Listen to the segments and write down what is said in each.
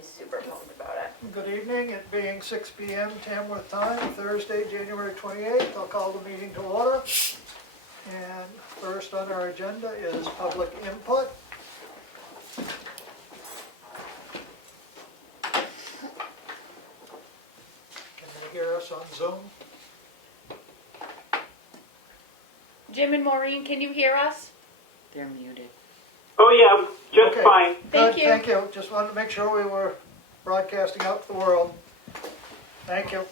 He's super pumped about it. Good evening, it being 6 p.m. Tamworth time, Thursday, January 28th. I'll call the meeting to order. And first on our agenda is public input. Can they hear us on Zoom? Jim and Maureen, can you hear us? They're muted. Oh, yeah, just Okay. fine. Thank Good, you. Thank you. Just wanted to make sure we were broadcasting out to the world. Thank you.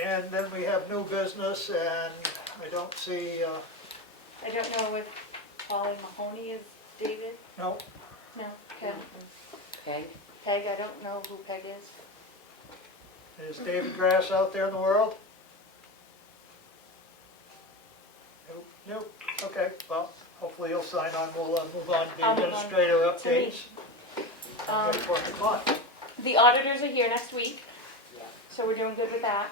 And then we have new business, and I don't see, I don't know if Polly Mahoney is David. no, No, okay. Peg? Peg, I don't know who Peg is. is David Grass out there in the world? Nope, nope. Okay, well, hopefully he'll sign on. We'll move on to the I'll move on administrator to me. updates. And wait for it to come on. The auditors are here next week, so we're doing good with that.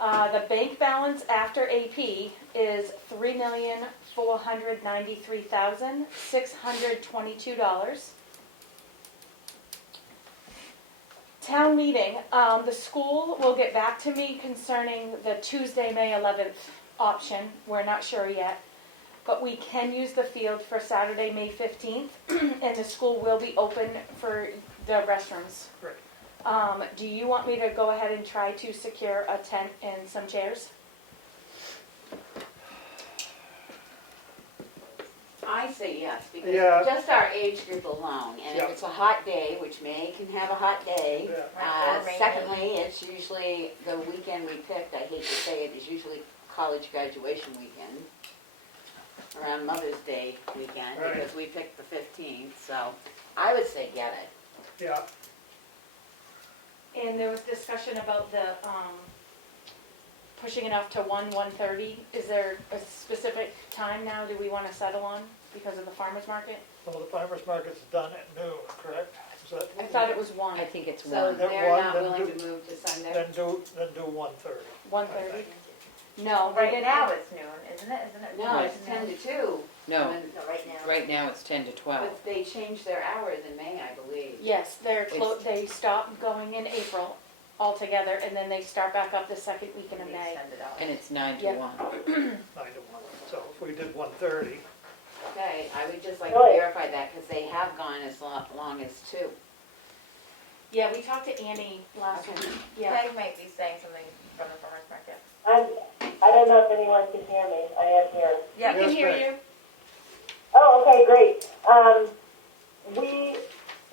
The bank balance after AP is $3,493,622. Town meeting, the school will get back to me concerning the Tuesday, May 11th option. We're not sure yet, but we can use the field for Saturday, May 15th, and the school will be open for the restrooms. Great. Do you want me to go ahead and try to secure a tent and some chairs? I say yes, because Yeah. just our age group alone, and Yeah. if it's a hot day, which May can have a hot day. Yeah. Right, or rainy. Secondly, it's usually the weekend we picked, I hate to say it, is usually college graduation weekend, around Mother's Day weekend, Right. because we picked the 15th, so I would say get it. Yeah, And there was discussion about the, pushing it off to 1:30. Is there a specific time now do we want to settle on because of the farmer's market? well, the farmer's market's done at noon, correct? Is that? I thought it was 1. I think it's So one. At they're one, not then willing do- to move to Sunday? Then do 1:30. 1:30? No, Right didn't- now it's noon, isn't it? Isn't it? No, it's 10 to 2. No, No, right now. right now it's 10 to 12. But they changed their hours in May, I believe. Yes, they stopped going in April altogether, and then they start back up the second weekend of They May. extend it out. And it's 9 to Yep. 1. 9 to 1. So if we did 1:30, Okay, I would just like to verify that, because they have gone as long as 2. Yeah, we talked to Annie last Okay. week. Yeah. Peg might be saying something from the farmer's market. I don't know if anyone can hear me. I am here. Yeah, I can Yes, hear Peg. you. Oh, okay, great.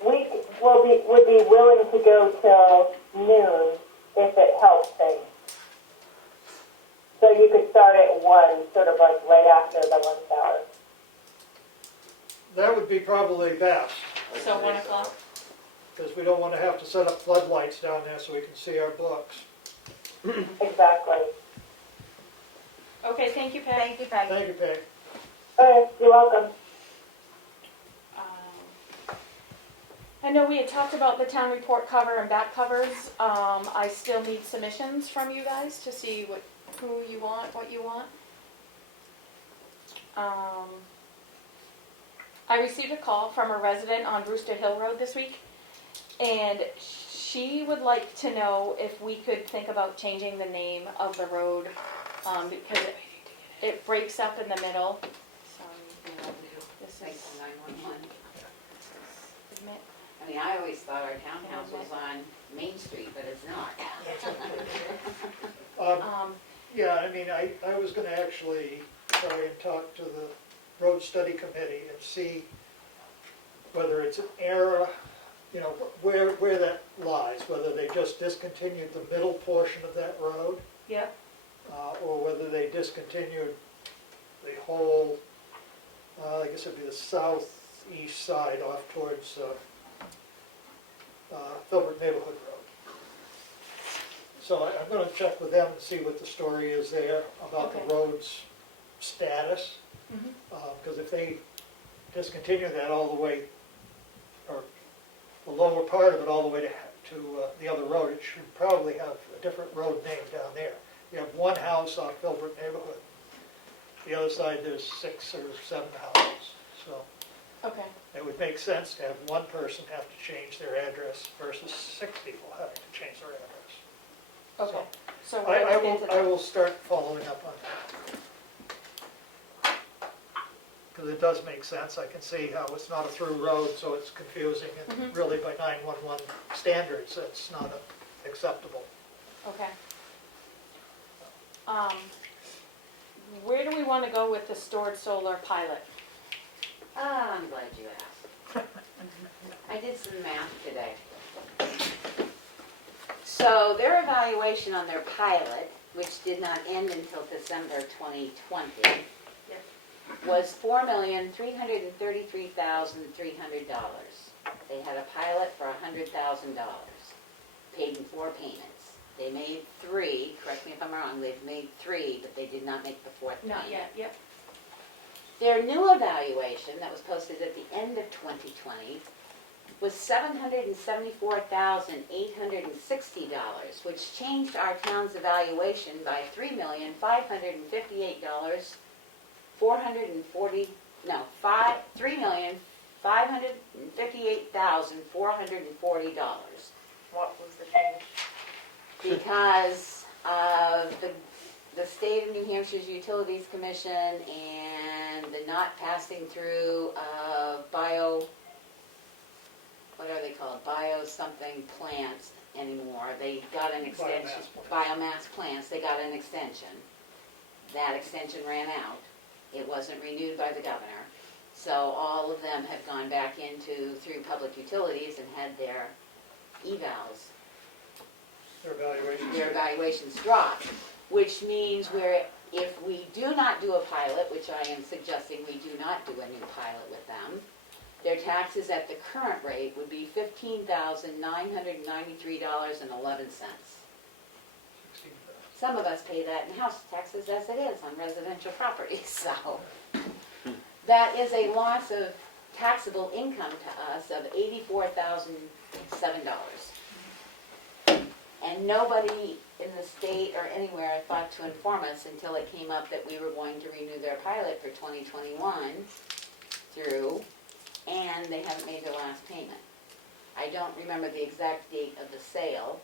We would be willing to go till noon if it helps things. So you could start at 1, sort of like right after the lunch hour. that would be probably best, So 1 o'clock? because we don't want to have to set up floodlights down there so we can see our books. Exactly. Okay, thank you, Peg. Thank you, Peg. Thank you, Peg. All right, you're welcome. I know we had talked about the town report cover and back covers. I still need submissions from you guys to see who you want, what you want. I received a call from a resident on Brewster Hill Road this week, and she would like to know if we could think about changing the name of the road, because it breaks up in the middle. This Like is, 911. admit, I mean, I always thought our townhouse was on Main Street, but it's not. Yeah, I mean, I was going to actually try and talk to the road study committee and see whether it's an error, you know, where that lies, whether they just discontinued the middle portion of that road, yep, or whether they discontinued the whole, I guess it'd be the southeast side off towards Filbert Neighborhood Road. So I'm going to check with them and see what the story is there about Okay. the road's status. Mhm. Because if they discontinue that all the way, or the lower part of it all the way to the other road, it should probably have a different road name down there. You have one house on Filbert Neighborhood. The other side, there's 6 or 7 houses, so. okay. It would make sense to have one person have to change their address versus 6 people having to change their address. Okay, so I, we're I gonna look will, into I that. will start following up on that. Because it does make sense, I can see how it's not a through road, so it's confusing, and really by 911 standards, it's not acceptable. Okay. Where do we wanna go with the stored solar pilot? I'm glad you asked. I did some math today. So their evaluation on their pilot, which did not end until December 2020, was $4,333,300. They had a pilot for $100,000, paid in 4 payments. They made 3, correct me if I'm wrong, they've made 3, but they did not make the 4th payment. Not yet, yep. Their new evaluation that was posted at the end of 2020 was $774,860, which changed our town's evaluation by $3,558,440. What was the change? Because of the state of New Hampshire's Utilities Commission and the not passing through of what are they called, bio-something plants anymore. They got an extension. Biomass plants, they got an extension. That extension ran out. It wasn't renewed by the governor. So all of them have gone back through public utilities and had their evals, their evaluations dropped, which means if we do not do a pilot, which I am suggesting we do not do a new pilot with them, their taxes at the current rate would be $15,993.11. Some of us pay that in house taxes as it is on residential property, so that is a loss of taxable income to us of $84,007. And nobody in the state or anywhere thought to inform us until it came up that we were going to renew their pilot for 2021 through, and they haven't made their last payment. I don't remember the exact date of the sale,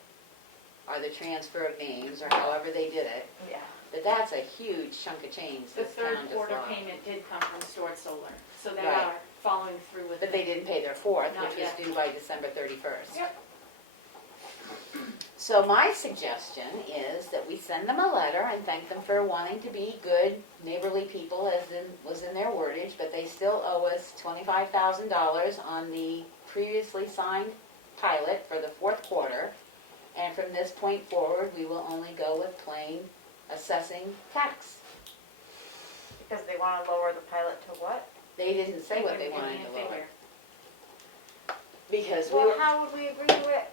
or the transfer of names, or however they did it, Yeah. but that's a huge chunk of change The this third town just quarter lost. payment did come from stored solar, so they Right. are following through with But it. they didn't pay their 4th, Not which was yet. due by December 31st. Yep. So my suggestion is that we send them a letter and thank them for wanting to be good neighborly people, as was in their wordage, but they still owe us $25,000 on the previously signed pilot for the 4th quarter. And from this point forward, we will only go with plain assessing tax. Because they want to lower the pilot to what? They didn't say what they Give me wanted a to lower. figure. Because we Well, were, how would we agree to it?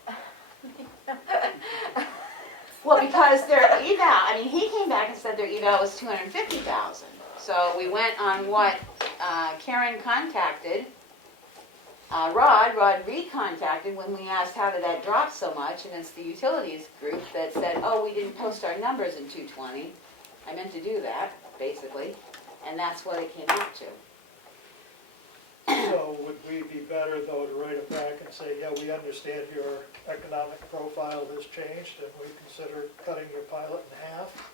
well, because their eval, I mean, he came back and said their eval was $250,000. So we went on what Karen contacted, Rod recontacted when we asked how did that drop so much, and it's the utilities group that said, oh, we didn't post our numbers in 220. I meant to do that, basically, and that's what it came out to. So would we be better though to write it back and say, yeah, we understand your economic profile has changed and we consider cutting your pilot in half?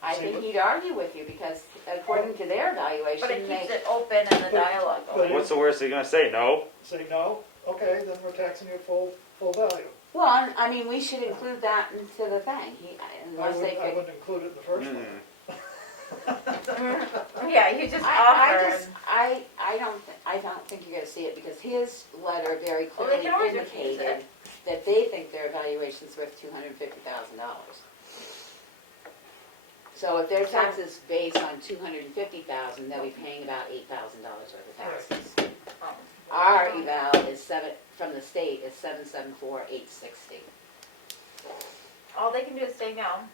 I think he'd argue with you because according to their evaluation, But it they, keeps it open and the dialogue but going. What's the worst they're gonna say? No? Say no? Okay, then we're taxing you full value. well, I mean, we should include that into the thing, unless they I could. wouldn't include it in the first one. Yeah, you just I offer. don't think you're gonna see it because his letter very Well, they clearly can always refuse indicated it. that they think their evaluation's worth $250,000. So if their tax is based on $250,000, they'll be paying about $8,000 worth of taxes. Our eval is from the state is $774,860. All they can do is say no.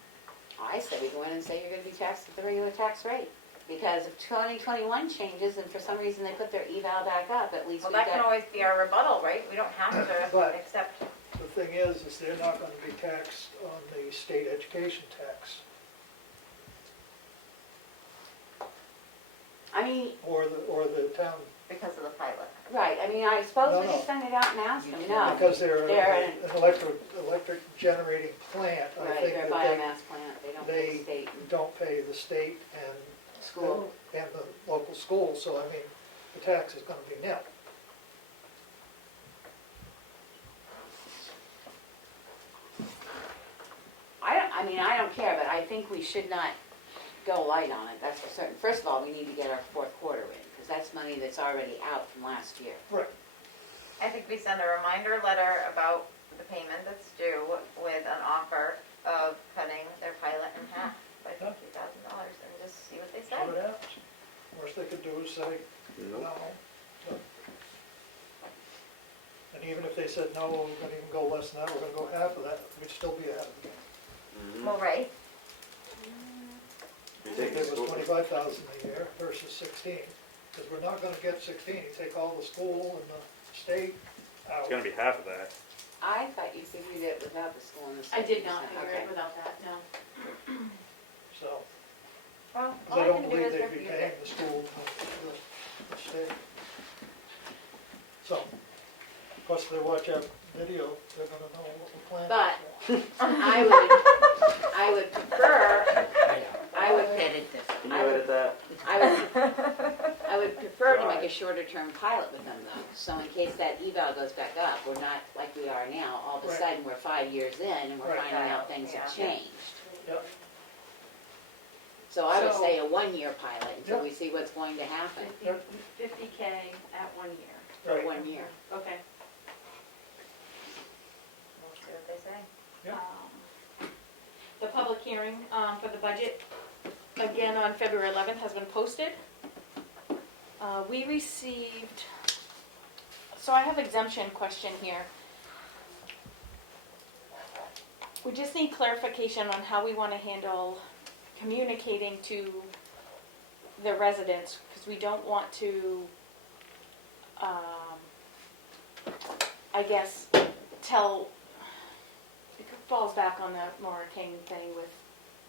I say we go in and say you're gonna be taxed at the regular tax rate. Because if 2021 changes and for some reason they put their eval back up, at least Well, we've that can got, always be our rebuttal, right? We don't have to But- accept. The thing is they're not going to be taxed on the state education tax. I I mean, or the town, because of the pilot. right, I mean, I suppose we No, could send it out and ask them, no. because they're They're an electric generating plant. I Right, think they're a that biomass plant, they don't pay they the state and don't pay the state school. and the local school, so I mean, the tax is gonna be nil. I don't care, but I think we should not go light on it, that's for certain. First of all, we need to get our fourth quarter in, because that's money that's already out from last year. Right. I think we send a reminder letter about the payment that's due with an offer of cutting their pilot in half by Yeah. $50,000 and just see what they See what say. happens. Worst they could do is say, no. And even if they said, no, we're gonna even go less than that, we're gonna go half of that, we'd still be ahead of the game. Well, Ray, If it was 25,000 a year versus 16, because we're not gonna get 16, you take all the school and the state out. It's gonna be half of that. I thought you figured it without the school and the I state. did not figure Okay. it without that, no. So, well, 'cause all I I don't can do believe is they'd be refuse paying it. the school and the state. So, of course, if they watch our video, they're gonna know what we're planning. But- so. I would prefer, I would, Can you edit that? I would prefer to make a shorter term pilot with them though. So in case that eval goes back up, we're not like we are now, all of a Right. sudden we're 5 years in and we're Right. finding out things have Yeah. changed. Yep. So I would So- say a 1-year pilot until Yeah. we see what's going to happen 50K at 1 year. for Right. 1 year. Okay. We'll see what they say. Yeah. The public hearing for the budget, again on February 11th, has been posted. We received, so I have exemption question here. We just need clarification on how we want to handle communicating to the residents, because we don't want to, I guess, tell, it falls back on the Maura King thing with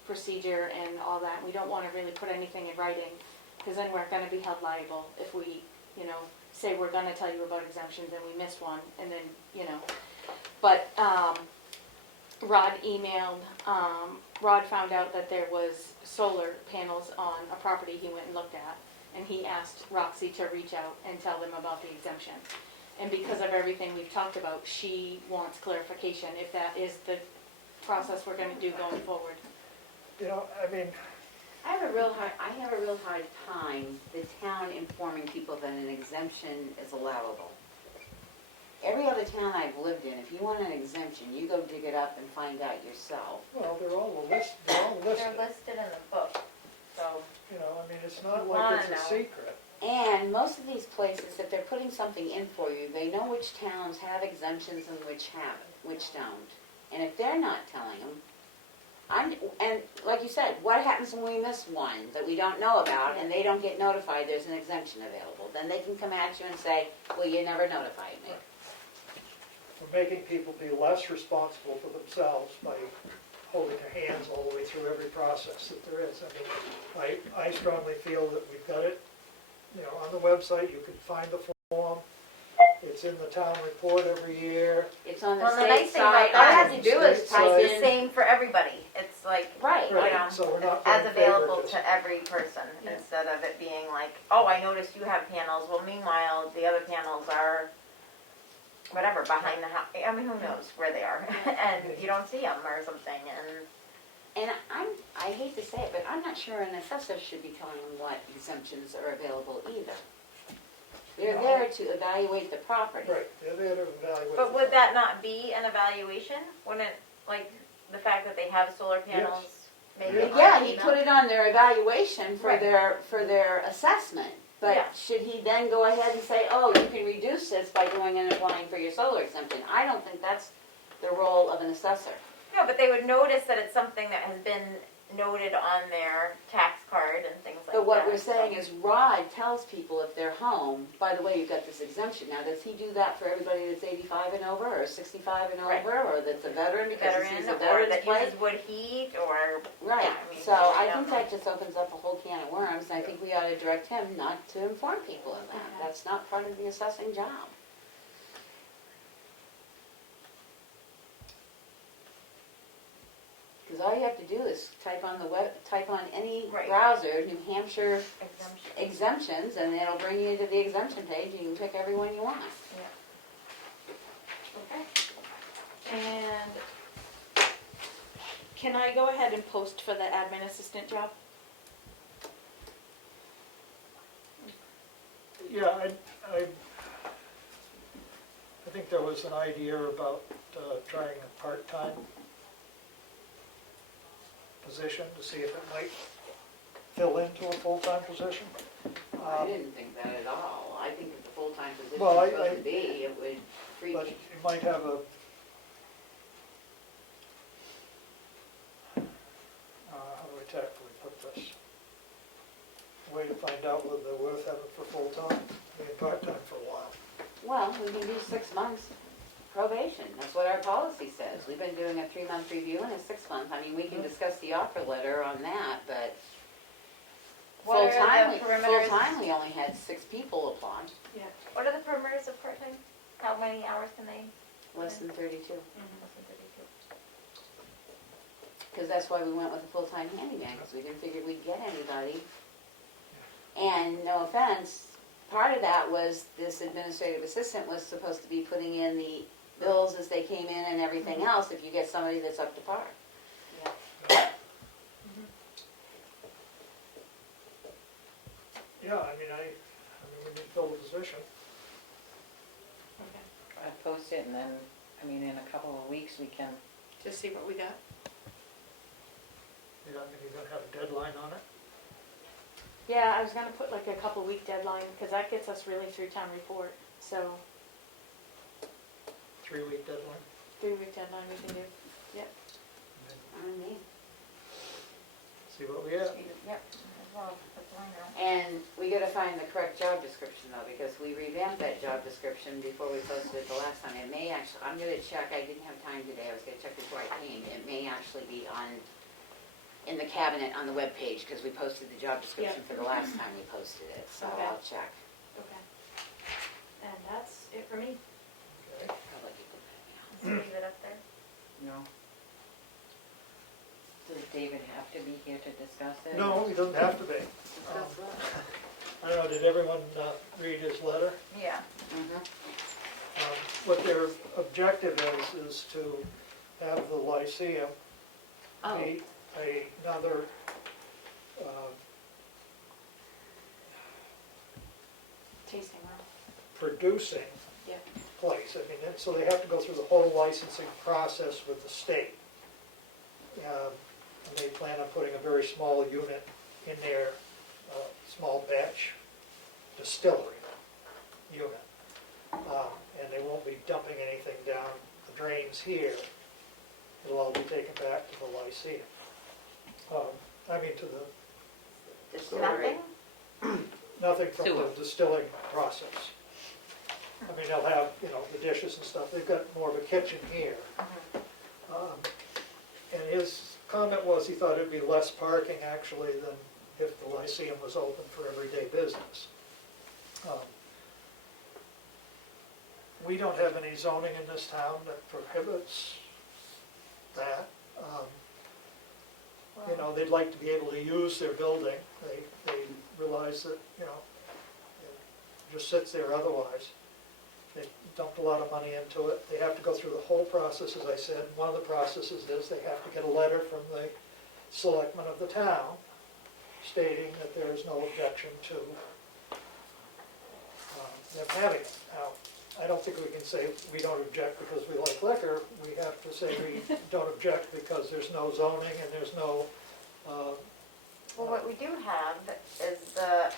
procedure and all that. We don't want to really put anything in writing, because then we're going to be held liable if we, say we're going to tell you about exemptions and we miss one, and then, But Rod emailed, Rod found out that there was solar panels on a property he went and looked at, and he asked Roxy to reach out and tell them about the exemption. And because of everything we've talked about, she wants clarification if that is the process we're gonna do going forward. I mean, I have a real hard time, the town informing people that an exemption is allowable. Every other town I've lived in, if you want an exemption, you go dig it up and find out yourself. well, they're all listed. They're listed in the book, so I mean, it's not You like wanna it's a know. secret. And most of these places, if they're putting something in for you, they know which towns have exemptions and which haven't, which don't. And if they're not telling them, and like you said, what happens when we miss one that we don't know about and they don't get notified there's an exemption available? Then they can come at you and say, well, you never notified me. We're making people be less responsible for themselves by holding their hands all the way through every process that there is. I mean, I strongly feel that we've got it, on the website, you can find the form. It's in the town report every year. It's on the Well, the state nice thing about side, all that I have to do is State type side. it's the in, same for everybody. It's like, right, you know, So we're not as doing available favoritism. to every person, Yeah. instead of it being like, oh, I noticed you have panels, well, meanwhile, the other panels are, whatever, behind the house, I mean, who knows where they are, and you don't see them or something, and I hate to say it, but I'm not sure an assessor should be telling them what exemptions are available either. They're No. there to evaluate the property. Right, they're there to evaluate. but the would property. that not be an evaluation? Wouldn't, like, the fact that they have solar panels make it? Yeah, he put it on their evaluation for Right. their assessment. But Yeah. should he then go ahead and say, oh, you can reduce this by going and applying for your solar exemption? I don't think that's the role of an assessor. No, but they would notice that it's something that has been noted on their tax card and things like that. But what we're so- saying is Rod tells people if they're home, by the way, you've got this exemption. Now, does he do that for everybody that's 85 and over, or 65 and Right. over, or that's a veteran because Veteran, he's a or veteran's that plate? uses wood heat, or, Right, yeah, I mean, so I don't think know. that just opens up a whole can of worms, and I think we ought to direct him not to inform people of that. Okay. That's not part of the assessing job. Because all you have to do is type on any Right. browser, New Hampshire exemption. exemptions, and it'll bring you to the exemption page, and you can pick every one you want. Okay. And can I go ahead and post for the admin assistant job? Yeah, I think there was an idea about trying a part-time position to see if it might fill into a full-time position. I didn't think that at all. I think if the full-time position Well, was supposed to be, it would free. But it might have a, how do I tactfully put this? A way to find out whether they're worth having for full-time, being part-time for a while. Well, we can do 6 months probation. That's what our policy says. We've been doing a 3-month review and a 6-month. I mean, we can discuss the offer letter on that, but What are full-time, the perimeters? full-time, we only had 6 people apply, What are the perimeters of part-time? How many hours can they? less than 32. Less than 32. Because that's why we went with a full-time handyman, because we didn't figure we'd get anybody. And no offense, part of that was this administrative assistant was supposed to be putting in the bills as they came in and everything else, if you get somebody that's up to par. Yeah, I mean, we need to fill the position. Okay. I'd post it and then, I mean, in a couple of weeks, we can, Just see what we got. You don't think you're gonna have a deadline on it? Yeah, I was gonna put like a couple week deadline, because that gets us really through town report, so 3-week deadline? 3-week deadline we can do. And then I mean, see what we have. Yep, as well, put the line out. and we gotta find the correct job description though, because we revamped that job description before we posted it the last time. It may actually, I'm gonna check, I didn't have time today, I was gonna check before I came. It may actually be in the cabinet on the webpage, because we posted the job description for the last time we posted it, so Okay. I'll check. Okay. And that's it for me. Okay. I'll let you go back now. Let's leave it up there. no. Does David have to be here to discuss it? No, he doesn't have to be. Discuss what? I don't know, did everyone read his letter? Yeah. What their objective is to have the Lyceum Oh. be another Tasting room. producing Yeah. place. I mean, so they have to go through the whole licensing process with the state. And they plan on putting a very small unit in their small batch distillery unit. And they won't be dumping anything down the drains here. It'll all be taken back to the Lyceum. To the, Distillery. nothing from the Sewer. distilling process. I mean, they'll have, the dishes and stuff, they've got more of a kitchen here. And his comment was he thought it'd be less parking actually than if the Lyceum was open for everyday business. We don't have any zoning in this town that prohibits that. They'd like to be able to use their building. They realize that, it just sits there otherwise. They dumped a lot of money into it. They have to go through the whole process, as I said. One of the processes is they have to get a letter from the selectmen of the town stating that there is no objection to them having it. Now, I don't think we can say we don't object because we like liquor. We have to say we don't object because there's no zoning and there's no, Well, what we do have is the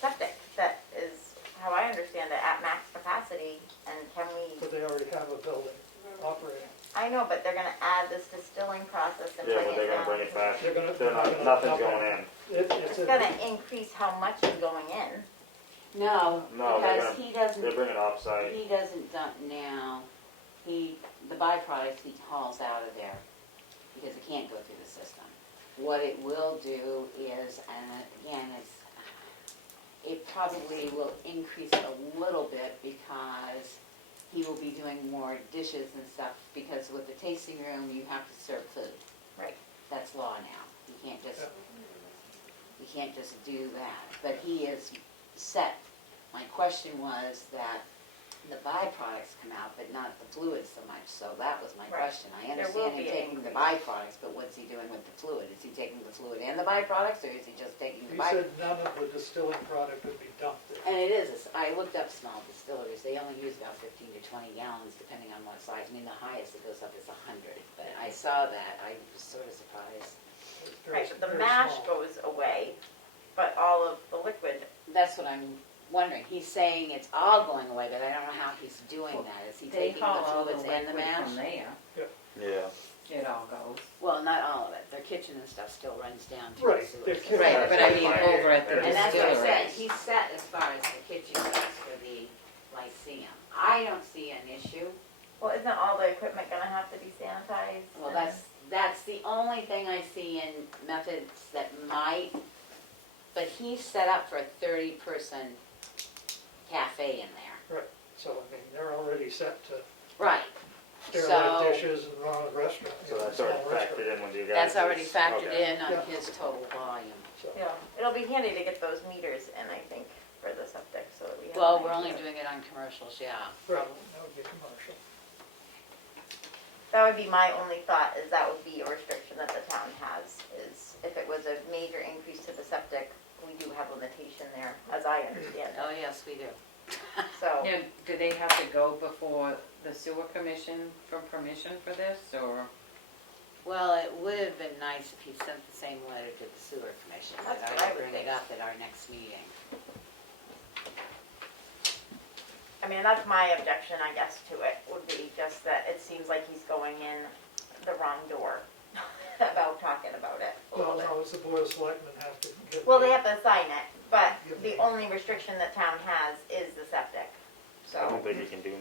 septic that is, how I understand it, at max capacity, and can we, but they already have a building operating. I know, but they're gonna add this distilling process and Yeah, bring but it they're gonna down. bring it back. They're gonna- They're they're gonna not, nothing's dump it. going in. It's gonna increase how much is going in. No, No, they're because gonna- he doesn't. They're bringing it offsite. He doesn't dump now. The byproducts he hauls out of there because it can't go through the system. What it will do is, and again, it probably will increase a little bit because he will be doing more dishes and stuff, because with the tasting room, you have to serve food. Right. That's law now. You can't just do that. But he is set. My question was that the byproducts come out, but not the fluids so much, so that was my Right. question. I There will understand him be an taking the increase. byproducts, but what's he doing with the fluid? Is he taking the fluid and the byproducts, or is he just taking the He byproducts? said none of the distilling product would be dumped there. And it is, I looked up small distilleries, they only use about 15 to 20 gallons depending on what size. I mean, the highest it goes up is 100, but I saw that, I was sort of surprised. Very- Right, but the very mash small. goes away, but all of the liquid, That's what I'm wondering. He's saying it's all going away, but I don't know how he's doing that. Is he They taking the haul all the fluids and the liquid mash? from there, Yeah. it all goes. Well, not all of it. Their kitchen and stuff still runs down through the Right, sewers. their kitchen- Right, but I mean, over at the And that's what I said, distillery. he's set as far as the kitchen goes for the Lyceum. I don't see an issue. well, isn't all the equipment gonna have to be sanitized? Well, and- that's the only thing I see in methods that might, but he's set up for a 30-person cafe in there. So, I mean, they're already set to Right. sterilize So dishes and run a restaurant. So that's small already restaurant. factored in with you guys. that's already factored Okay. in on Yeah. his total volume. So, Yeah, it'll be handy to get those meters in, I think, for the septic, so that we have. Well, an we're only idea. doing it on commercials, yeah. right, that would be commercial. That would be my only thought, is that would be a restriction that the town has, is if it was a major increase to the septic, we do have limitation there, as I understand Oh, it, yes, we do. so. Now, do they have to go before the sewer commission for permission for this, or? Well, it would have been nice if he sent the same letter to the sewer commission, but That's what I I will would bring it think. up at our next meeting. I mean, that's my objection, I guess, to it, would be just that it seems like he's going in the wrong door about talking about it a little Well, bit. no, it's the board of selectmen have to give. Well, they have to sign it, but Give the them- only restriction that town has is the septic, I don't so. think you can do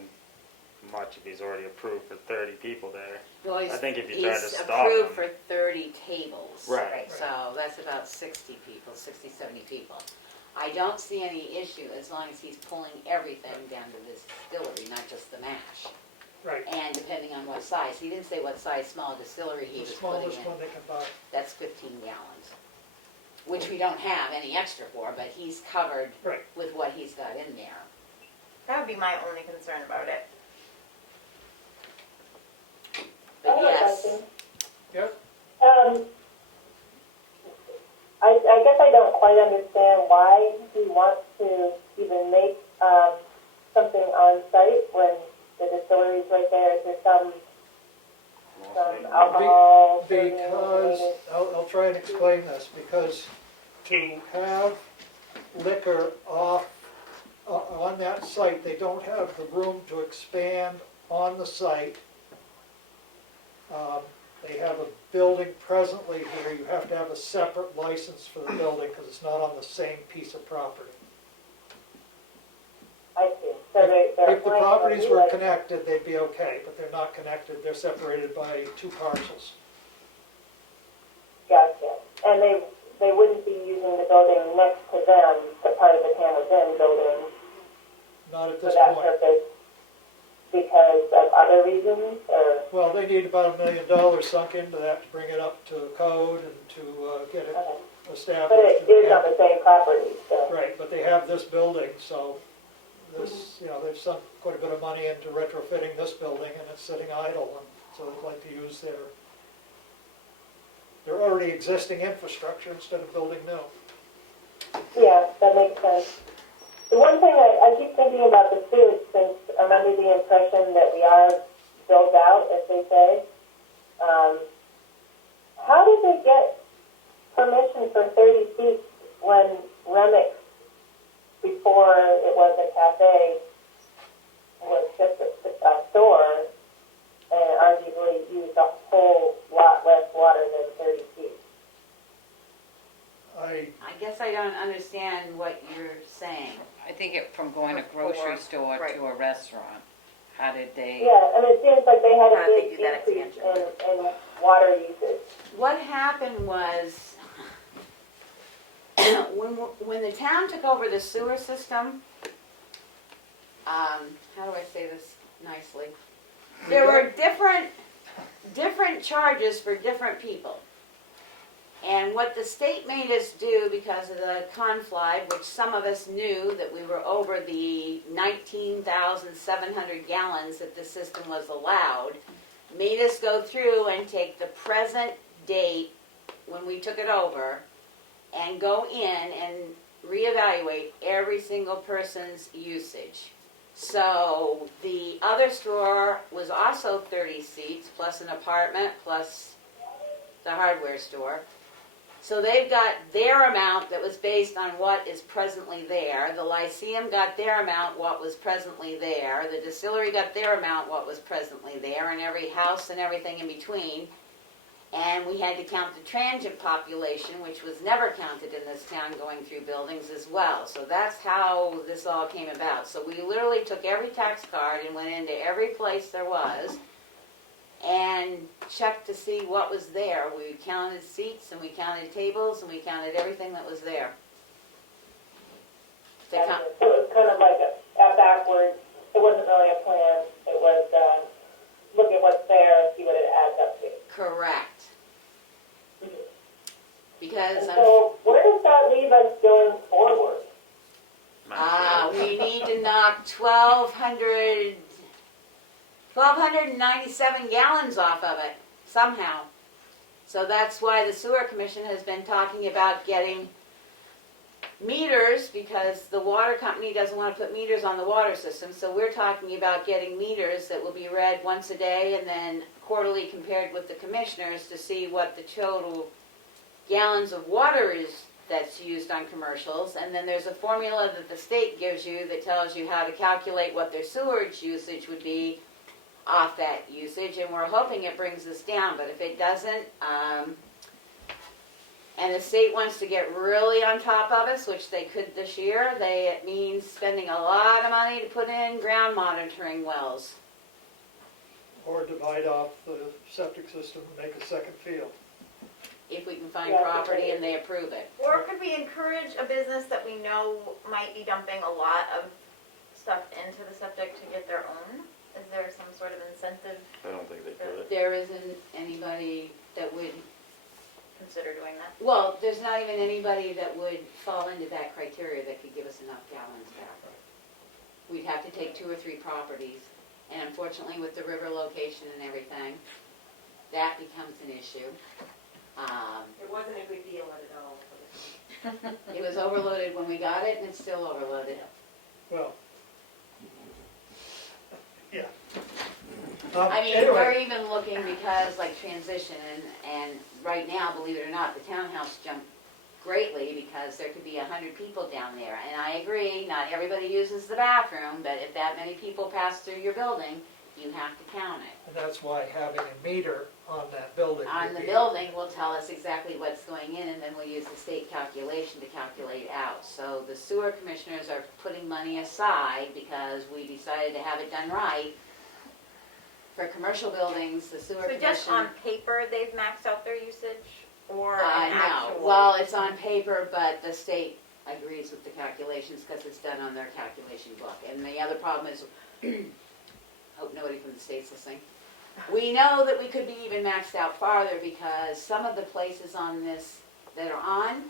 much if he's already approved for 30 people there. Well, he's, I think if you try to he's stop approved him- for 30 tables. Right. So that's about 60 people, 60, 70 people. I don't see any issue as long as he's pulling everything down to this distillery, not just the mash. Right, And depending on what size, he didn't say what size small distillery he the was putting smallest in. one they can buy. That's 15 gallons, which we don't have any extra for, but he's covered Right. with what he's got in there. That would be my only concern about it. But I have a yes, question. Yes, I guess I don't quite understand why he wants to even make something on site when the distillery's right there. Is there some alcohol? serving because, related? I'll try and explain this, because to have liquor off, on that site, they don't have the room to expand on the site. They have a building presently here, you have to have a separate license for the building, because it's not on the same piece of property. I see. So they're If the applying properties a were like- connected, they'd be okay, but they're not connected, they're separated by 2 parcels. Gotcha. And they wouldn't be using the building next to them, the part of the Tamworth Inn building, Not at for this that point. purpose because of other reasons, or? Well, they need about $1 million sunk into that to bring it up to code and to get it Okay. established. But it is on the same property, so. Right, but they have this building, so this, they've sunk quite a bit of money into retrofitting this building, and it's sitting idle, and so they'd like to use their already existing infrastructure instead of building new. Yeah, that makes sense. The one thing I keep thinking about the sewage, since I'm under the impression that we are built out, as they say. How did they get permission for 30 feet when Remick, before it was a cafe, was just a store and arguably used a whole lot less water than 30 feet. I, I guess I don't understand what you're saying. I think it, from going to grocery store right. to a restaurant, how did they? Yeah, and it seems like they had How a did they big do that increase expansion? in water usage. What happened was, when the town took over the sewer system, how do I say this nicely? There were different charges for different people. And what the state made us do because of the conflict, which some of us knew that we were over the 19,700 gallons that the system was allowed, made us go through and take the present date when we took it over and go in and reevaluate every single person's usage. So the other store was also 30 seats, plus an apartment, plus the hardware store. So they've got their amount that was based on what is presently there. The Lyceum got their amount, what was presently there. The distillery got their amount, what was presently there, and every house and everything in between. And we had to count the transient population, which was never counted in this town going through buildings as well. So that's how this all came about. So we literally took every tax card and went into every place there was and checked to see what was there. We counted seats and we counted tables and we counted everything that was there. To So count- it was kind of like a backwards, it wasn't really a plan, it was look at what's there and see what it adds up to. Correct. Because And so where does that leave us going forward? we need to knock 1,297 gallons off of it somehow. So that's why the sewer commission has been talking about getting meters, because the water company doesn't want to put meters on the water system. So we're talking about getting meters that will be read once a day and then quarterly compared with the commissioners to see what the total gallons of water is that's used on commercials. And then there's a formula that the state gives you that tells you how to calculate what their sewage usage would be off that usage, and we're hoping it brings us down. But if it doesn't, and the state wants to get really on top of us, which they could this year, it means spending a lot of money to put in ground monitoring wells. or divide off the septic system and make a second field. If we can find Yeah, property and they approve it. Or could we encourage a business that we know might be dumping a lot of stuff into the septic to get their own? Is there some sort of incentive I don't think they could. There isn't anybody that would, consider doing that? well, there's not even anybody that would fall into that criteria that could give us enough gallons back. We'd have to take 2 or 3 properties, and unfortunately with the river location and everything, that becomes an issue. It wasn't a good deal at all. It was overloaded when we got it, and it's still overloaded. Well, yeah. I mean, Anyway, we're even looking because, like, transition, and right now, believe it or not, the townhouse jumped greatly because there could be 100 people down there. And I agree, not everybody uses the bathroom, but if that many people pass through your building, you have to count it. and that's why having a meter on that building On would the be- building will tell us exactly what's going in, and then we'll use the state calculation to calculate out. So the sewer commissioners are putting money aside because we decided to have it done right. For commercial buildings, the sewer So commission... just on paper, they've maxed out their usage, or an No, actual? well, it's on paper, but the state agrees with the calculations because it's done on their calculation book. And the other problem is, hope nobody from the state's listening, we know that we could be even maxed out farther because some of the places on this that are on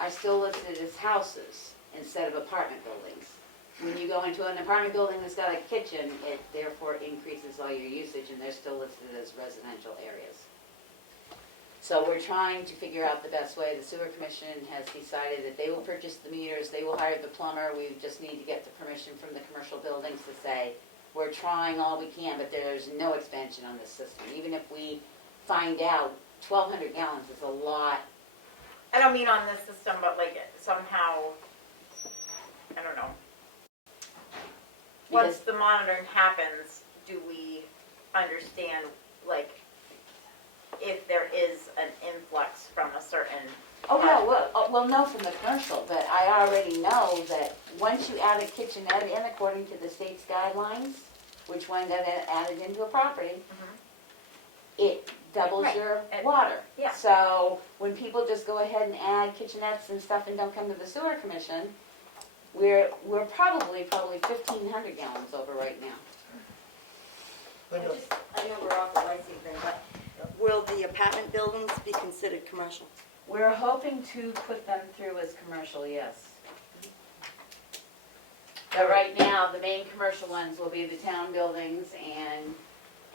are still listed as houses instead of apartment buildings. When you go into an apartment building that's got a kitchen, it therefore increases all your usage, and they're still listed as residential areas. So we're trying to figure out the best way. The sewer commission has decided that they will purchase the meters, they will hire the plumber. We just need to get the permission from the commercial buildings to say, we're trying all we can, but there's no expansion on this system. Even if we find out 1,200 gallons is a lot. I don't mean on this system, but like somehow, I don't know. Once Because the monitoring happens, do we understand, like, if there is an influx from a certain, Oh, yeah, well, no from the commercial, but I already know that once you add a kitchenette in according to the state's guidelines, which one got added into a property, it doubles Right. your And- water. yeah. So when people just go ahead and add kitchenettes and stuff and don't come to the sewer commission, we're probably 1,500 gallons over right now. Linda, I know we're off the licensing thing, but will the apartment buildings be considered commercial? We're hoping to put them through as commercial, yes. But right now, the main commercial ones will be the town buildings and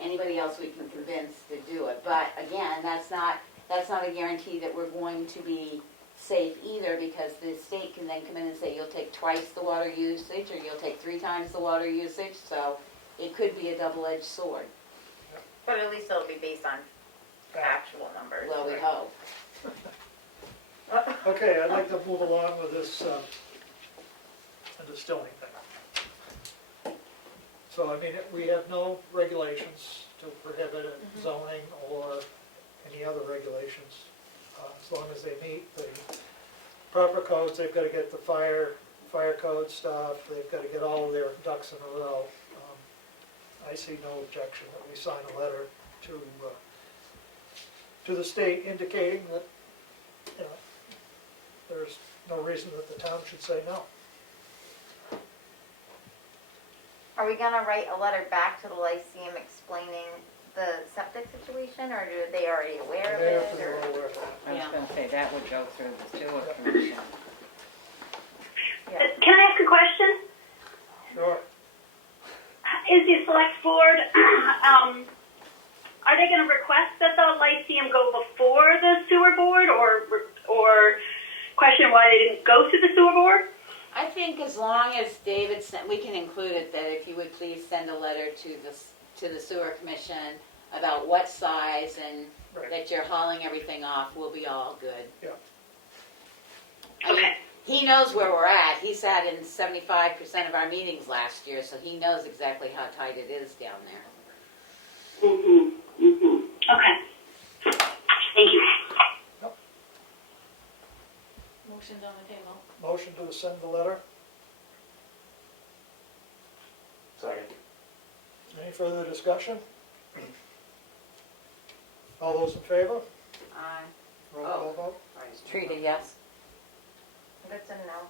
anybody else we can convince to do it. But again, that's not a guarantee that we're going to be safe either, because the state can then come in and say, you'll take twice the water usage, or you'll take 3 times the water usage, so it could be a double-edged sword. but at least it'll be based on actual numbers. Well, we hope. okay, I'd like to move along with this, the distilling thing. So, I mean, we have no regulations to prohibit it, zoning or any other regulations. As long as they meet the proper codes, they've got to get the fire code stuff, they've got to get all of their ducks in a row. I see no objection that we sign a letter to the state indicating that, you know, there's no reason that the town should say no. Are we gonna write a letter back to the Lyceum explaining the septic situation, or are they already aware of They're it, pretty or? well aware of that. I was Yeah. gonna say, that would go through the sewer commission. Yeah. Can I ask a question? Sure. Is the select board, are they going to request that the Lyceum go before the sewer board, or question why they didn't go to the sewer board? I think as long as David sent, we can include it, that if you would please send a letter to the sewer commission about what size and Right. that you're hauling everything off, we'll be all good. Yeah. I mean, Okay. he knows where we're at. He sat in 75% of our meetings last year, so he knows exactly how tight it is down there. Okay. Thank you. Motion's on the table. Motion to send the letter. Second. Any further discussion? All those in favor? Aye. Roll call vote. Streeter, yes. Goodson, no.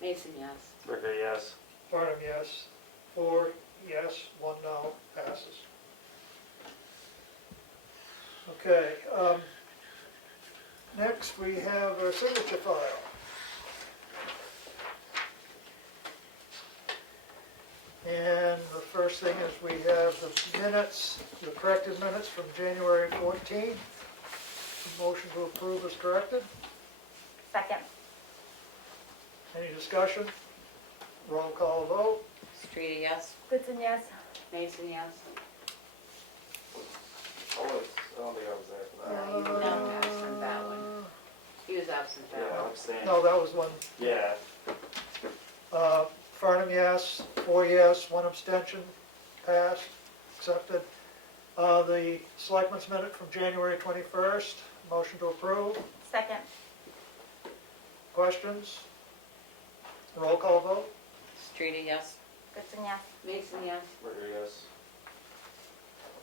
Mason, yes. Ricker, yes. Farnham, yes. 4 yes, 1 no, passes. Okay, next we have our signature file. And the first thing is we have the minutes, the corrected minutes from January 14th. Motion to approve is corrected. Second. Any discussion? Roll call vote. Streeter, yes. Goodson, yes. Mason, yes. I don't think I was there for No, you were not absent that one. He was absent that one. abstaining. No, that was one. Yeah. Farnham, yes. 4 yes, 1 abstention. Passed, accepted. The selectmen's minute from January 21st. Motion to approve. Second. Questions? Roll call vote. Streeter, yes. Goodson, yes. Mason, yes. Ricker, yes.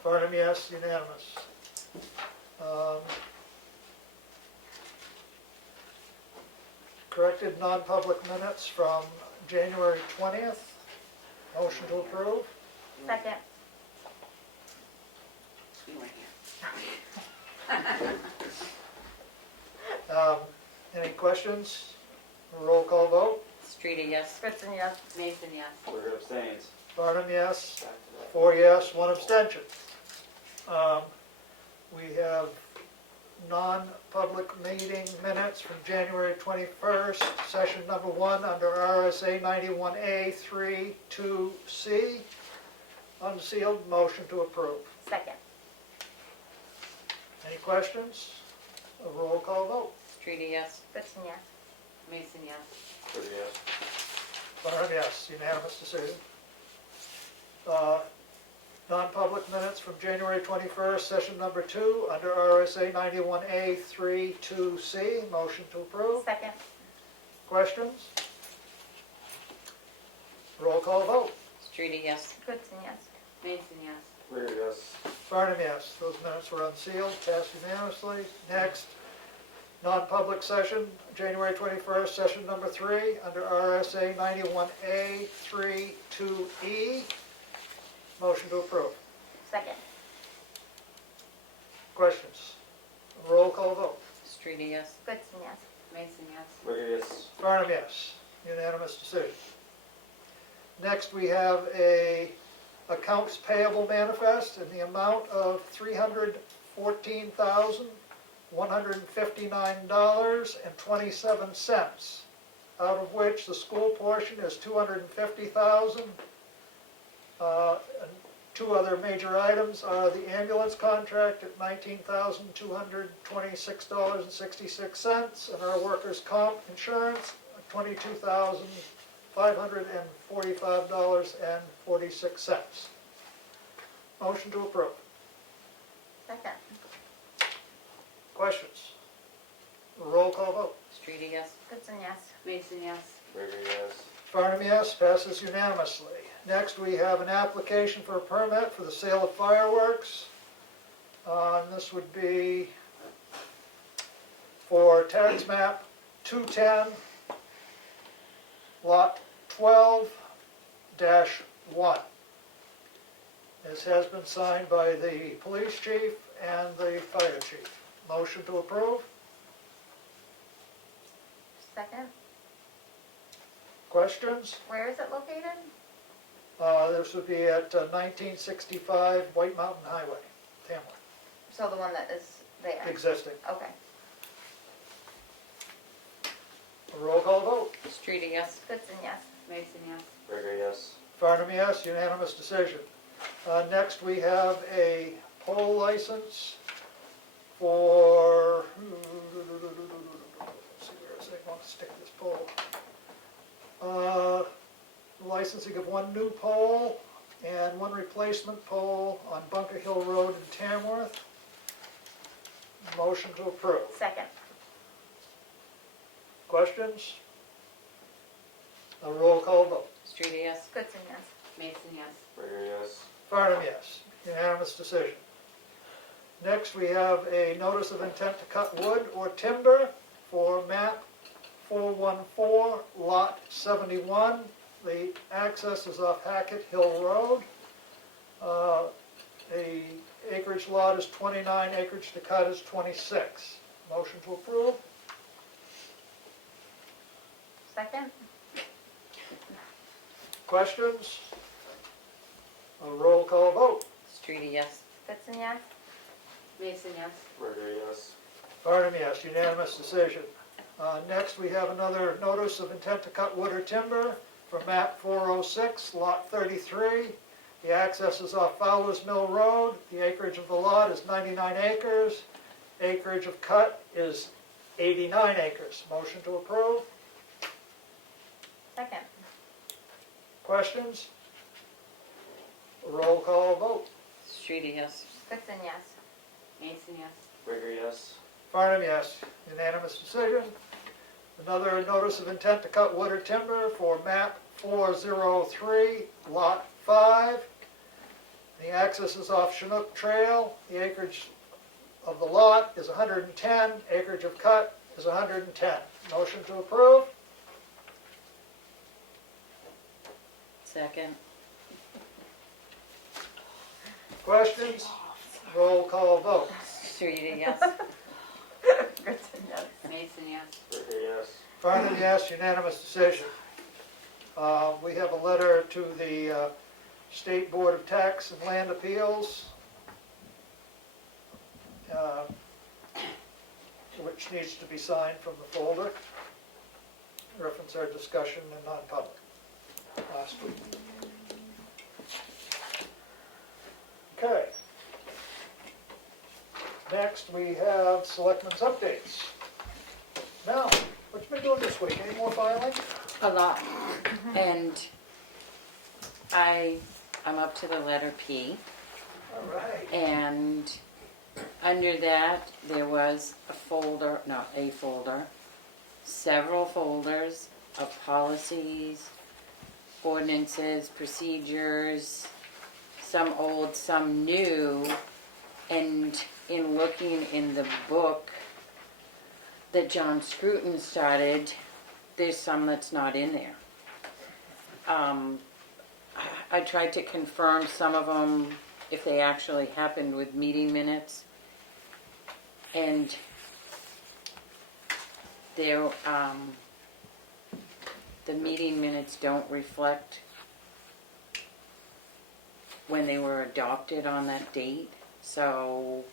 Farnham, yes, unanimous. Corrected non-public minutes from January 20th. Motion to approve. Second. You weren't here. Any questions? Roll call vote. Streeter, yes. Goodson, yes. Mason, yes. Ricker abstains. Farnham, yes. Back to that. 4 yes, 1 abstention. We have non-public meeting minutes from January 21st, session number 1, under RSA 91A 3(2)C. Unsealed, motion to approve. Second. Any questions? A roll call vote. Streeter, yes. Goodson, yes. Mason, yes. Ricker, yes. Farnham, yes, unanimous decision. Non-public minutes from January 21st, session number 2, under RSA 91A 32C. Motion to approve. Second. Questions? Roll call vote. Streety, yes. Goodson, yes. Mason, yes. Reader, yes. Barnum, yes. Those minutes were unsealed, passed unanimously. Next, non-public session, January 21st, session number 3, under RSA 91A 32E. Motion to approve. Second. Questions? Roll call vote. Streety, yes. Goodson, yes. Mason, yes. Reader, yes. Barnum, yes. Unanimous decision. Next, we have a accounts payable manifest in the amount of $314,159.27, out of which the school portion is $250,000. And two other major items are the ambulance contract at $19,226.66, and our workers' comp insurance at $22,545.46. Motion to approve. Second. Questions? Roll call vote. Streety, yes. Goodson, yes. Mason, yes. Reader, yes. Farnum, yes. Passes unanimously. Next, we have an application for a permit for the sale of fireworks. And this would be for tax map 210, lot 12-1. This has been signed by the police chief and the fire chief. Motion to approve. Second. Questions? Where is it located? This would be at 1965 White Mountain Highway, Tamworth, So the one that is there. existing. Okay. Roll call vote. Streety, yes. Goodson, yes. Mason, yes. Reader, yes. Farnum, yes. Unanimous decision. Next, we have a poll license for, let's see where is they want to stick this pole. Licensing of one new pole and one replacement pole on Bunker Hill Road in Tamworth. Motion to approve. Second. Questions? A roll call vote. Streety, yes. Goodson, yes. Mason, yes. Reader, yes. Farnum, yes. Unanimous decision. Next, we have a notice of intent to cut wood or timber for map 414, lot 71. The access is off Hackett Hill Road. The acreage lot is 29, acreage to cut is 26. Motion to approve. Second. Questions? A roll call vote. Streety, yes. Goodson, yes. Mason, yes. Reader, yes. Farnum, yes. Unanimous decision. Next, we have another notice of intent to cut wood or timber for map 406, lot 33. The access is off Fowler's Mill Road. The acreage of the lot is 99 acres. Acreage of cut is 89 acres. Motion to approve. Second. Questions? Roll call vote. Streety, yes. Goodson, yes. Mason, yes. Reader, yes. Farnum, yes. Unanimous decision. Another notice of intent to cut wood or timber for map 403, lot 5. The access is off Chinook Trail. The acreage of the lot is 110. Acreage of cut is 110. Motion to approve. Second. Questions? Roll call vote. Streety, yes. Goodson, yes. Mason, yes. Reader, yes. Farnum, yes. Unanimous decision. We have a letter to the State Board of Tax and Land Appeals, which needs to be signed from the folder. Reference our discussion in non-public last week. Okay. Next, we have Selectmen's updates. Now, what you been doing this week? Any more filing? A lot. And I I'm up to the letter P. All right. And under that, there was a folder, several folders of policies, ordinances, procedures, some old, some new. And in looking in the book that John Scruton started, there's some that's not in there. I tried to confirm some of them, if they actually happened with meeting minutes. And there, the meeting minutes don't reflect when they were adopted on that date. So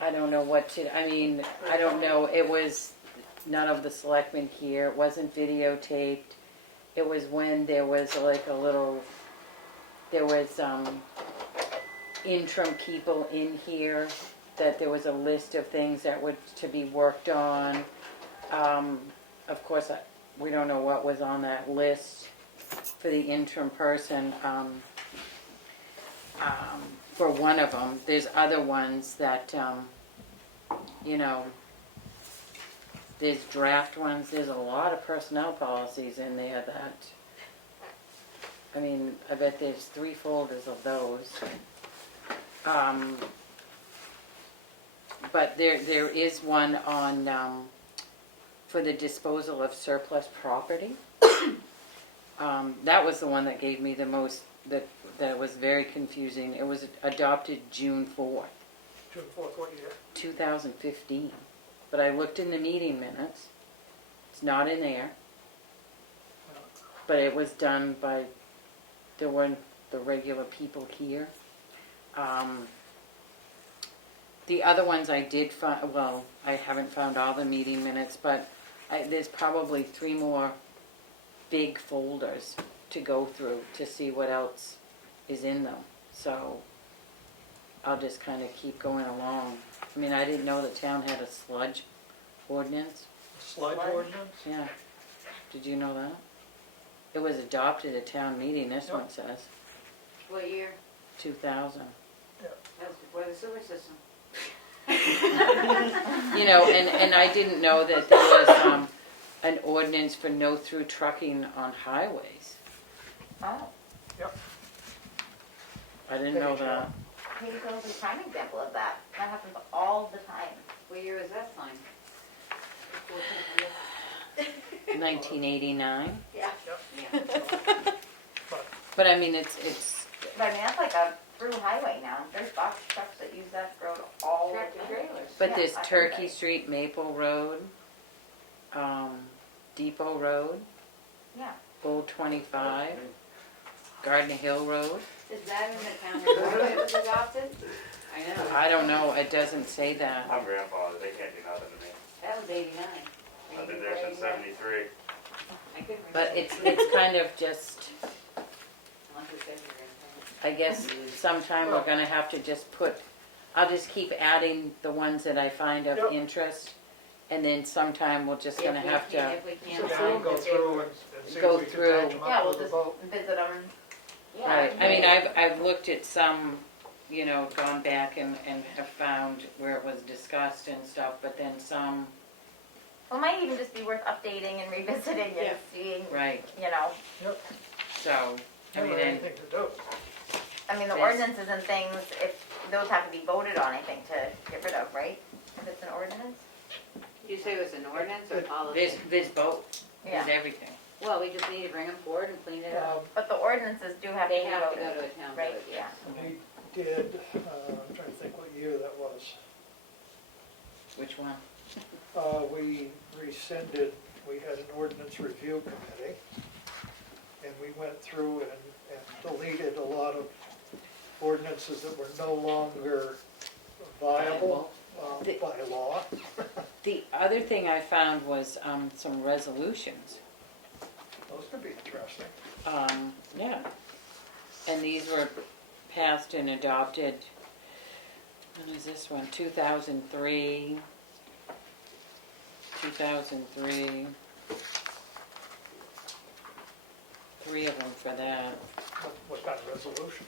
I don't know what to, I don't know. It was none of the selectmen here. It wasn't videotaped. It was when there was like a little, there was interim people in here, that there was a list of things that were to be worked on. Of course, we don't know what was on that list for the interim person. For one of them, there's other ones that, there's draft ones. There's a lot of personnel policies in there that, I bet there's 3 folders of those. But there is one on, for the disposal of surplus property. That was the one that gave me the most, that was very confusing. It was adopted June 4th. June 4th, what year? 2015. But I looked in the meeting minutes. It's not in there. But it was done by, there weren't the regular people here. The other ones I did find, well, I haven't found all the meeting minutes, but there's probably 3 more big folders to go through to see what else is in them. So I'll just kind of keep going along. I didn't know the town had a sludge ordinance. Sludge ordinance? Yeah. Did you know that? It was adopted at town meeting, this one says. What year? 2000. That's before the sewer system. And I didn't know that there was an ordinance for no-through trucking on highways. Oh, I didn't know that. Hayesville's a prime example of that. That happens all the time. What year was that signed? 1989. Yeah. But it's But that's like a through highway now. There's box trucks that use that road all the Tractor time. trailers. but Yeah, there's I Turkey heard that. Street, Maple Road, Depot Road, Yeah. Old 25, Gardner Hill Road. Is that in the town report that was adopted? I know. I don't know, it doesn't say that. I'm grandfather, they can't do nothing to me. That was 89. I've been there since 73. I couldn't But remember. it's kind of just, Unless it says you're in I guess sometime we're gonna have to just put, I'll just keep adding the ones that I find of Yep. interest, and then sometime we're just town. gonna have to, If we So can't we'll find go the through paper. and see Go if we can through. match them Yeah, up we'll with the just vote. visit them. Yeah. right, I've looked at some, gone back and have found where it was discussed and stuff, but then some, Well, it might even just be worth updating and revisiting and seeing, right, Yep, so, never and anything to do. the Yes. ordinances and things, if those have to be voted on, I think, to get rid of, right? If it's an ordinance? You say it was an ordinance or It- policy? there's both, Yeah. there's everything. Well, we just need to bring them forward and clean it up. But the ordinances do have to They be have to go voted, to a town right? vote, Yeah. We did, I'm trying to think what year that was. Which one? We rescinded, we had an ordinance review committee, and we went through and deleted a lot of ordinances that were no longer viable by law. The other thing I found was some resolutions. Those could be interesting. Yeah. And these were passed and adopted, when is this one? 2003, 2003, 3 of them for that. What kind of resolution?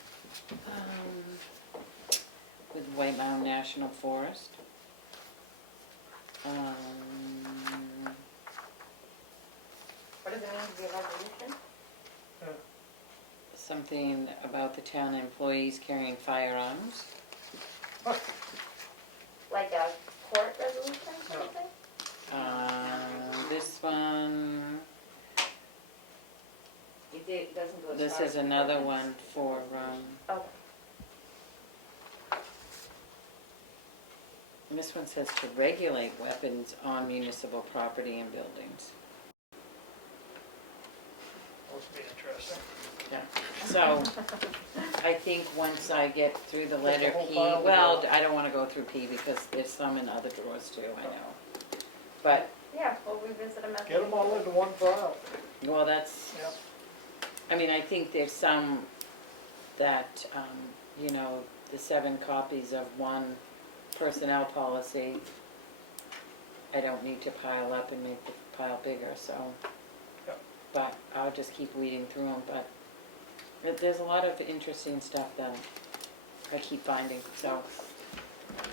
With White Mountain National Forest. What does it mean to be a resolution? Something about the town employees carrying firearms. Like a court resolution or No. something? This one, It doesn't go as this far is as another ordinance. one for, Oh, and this one says to regulate weapons on municipal property and buildings. Must be interesting. Yeah, so, I think once I get through the the letter whole P, pile well, together. I don't wanna go through P because there's some in other drawers too, I know. But, yeah, we'll revisit them as. Get them all into one file. well, that's, Yeah. I mean, I think there's some that, you know, the 7 copies of one personnel policy, I don't need to pile up and make the pile bigger, so. Yep. But I'll just keep weeding through them, but there's a lot of interesting stuff that I keep finding, so.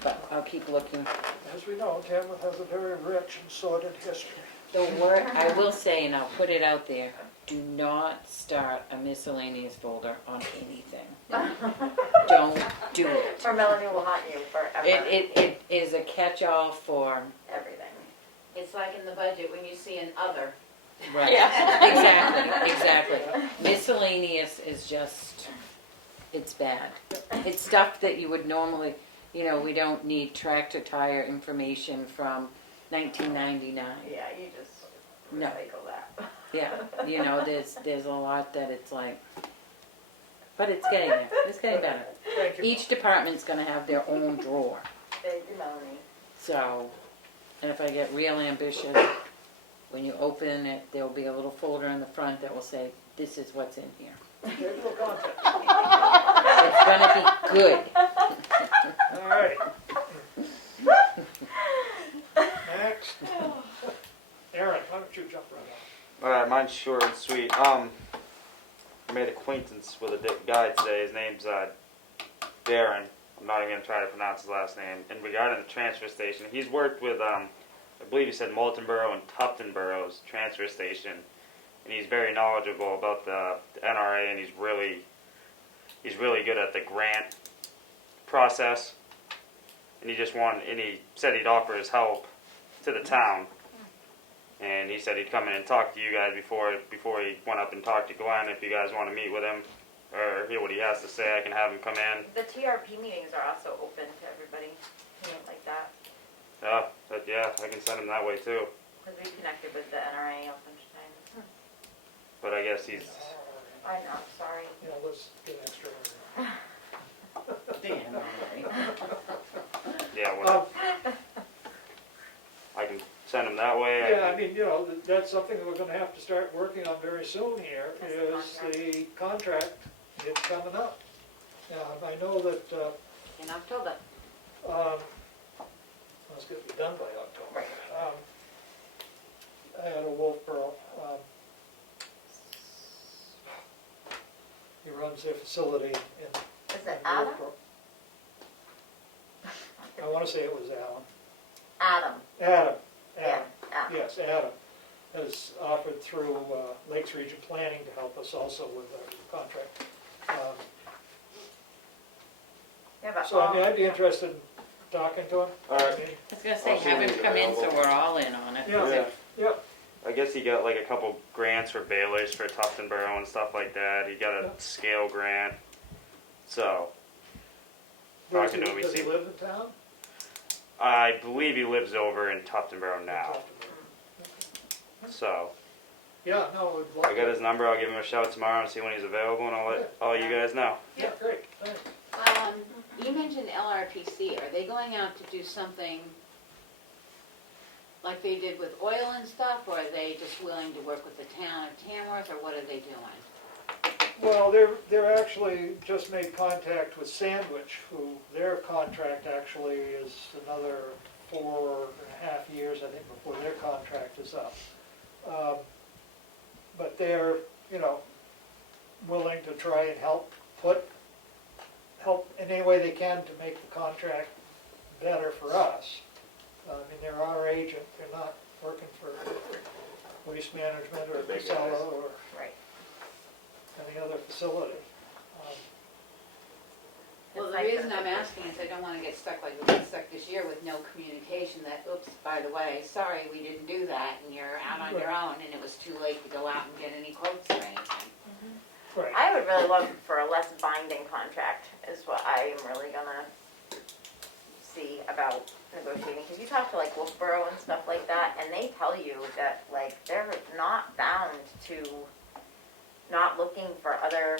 But I'll keep looking. As we know, Tamworth has a very rich and sordid history. The word, I will say, and I'll put it out there, do not start a miscellaneous folder on anything. Don't do it. Or Melanie will haunt you forever. It is a catch-all for, Everything. It's like in the budget when you see an other. right, exactly. Miscellaneous is just, it's bad. It's stuff that you would normally, you know, we don't need tractor tire information from 1999. Yeah, you just No. recycle that. Yeah, you know, there's a lot that it's like, but it's getting there. It's getting better. Thank you. Each department's gonna have their own drawer. Thank you, Melanie. So, and if I get real ambitious, when you open it, there'll be a little folder in the front that will say, this is what's in here. Table of contents. It's gonna be good. All right. Next. Aaron, why don't you jump right on? Alright, mine's short and sweet. I made acquaintance with a guy today. His name's Darren. I'm not even gonna try to pronounce his last name. And regarding the transfer station, he's worked with I believe he said Moulton Borough and Tufton Borough's transfer station, and he's very knowledgeable about the NRA, and he's really good at the grant process. And he said he'd offer his help to the town. And he said he'd come in and talk to you guys before he went up and talked to Glenn. If you guys want to meet with him or hear what he has to say, I can have him come in. The TRP meetings are also open to everybody. You know, like that. Yeah, I can send him that way too. Because we connected with the NRA a bunch of times. But I guess he's I know, sorry. Yeah, let's get extra. Damn, all right. yeah. Well, I can send him that way. Yeah, I mean, you know, that's something that we're gonna have to start working on very soon here, is the contract. It's coming up. I know that, In October. it's gonna be done by October. I had a Wolfboro, he runs their facility in Is it Adam? Wolfboro. I wanna say it was Alan. Adam. Adam, Yeah, Adam. yes, Adam has offered through Lakes Region Planning to help us also with our contract. Yeah, but So I mean, I'd be interested in talking to him. All right. I mean, I was gonna say, I'll see have when him he's come in so available. we're all in on it. Yeah, yeah, I guess he got like a couple grants for balers for Tufton Borough and stuff like that. He got a Yeah. scale grant. So does Talking to him, he he seemed- live in town? I believe he lives over in Tufton Borough now. So Yeah, no, we'd love I got to. his number. I'll give him a shout tomorrow and see when he's available, and I'll let all you guys know. Yeah, great, thanks. You mentioned LRPC. Are they going out to do something like they did with oil and stuff, or are they just willing to work with the town of Tamworth, or what are they doing? Well, they're actually just made contact with Sandwich, who their contract actually is another 4.5 years, I think, before their contract is up. But they're, you know, willing to try and help in any way they can to make the contract better for us. I mean, they're our agent, they're not working for Waste Management or Big Casella guys. or Right. any other facility. Well, It's the nice reason that I'm it's- asking is I don't wanna get stuck like we got stuck this year with no communication that, oops, by the way, sorry, we didn't do that, and you're out on your own, and it was too late to go out and get any quotes or anything. Right. I would really love for a less binding contract is what I am really gonna see about negotiating. Because you talk to like Wolfboro and stuff like that, and they tell you that like they're not bound to not looking for other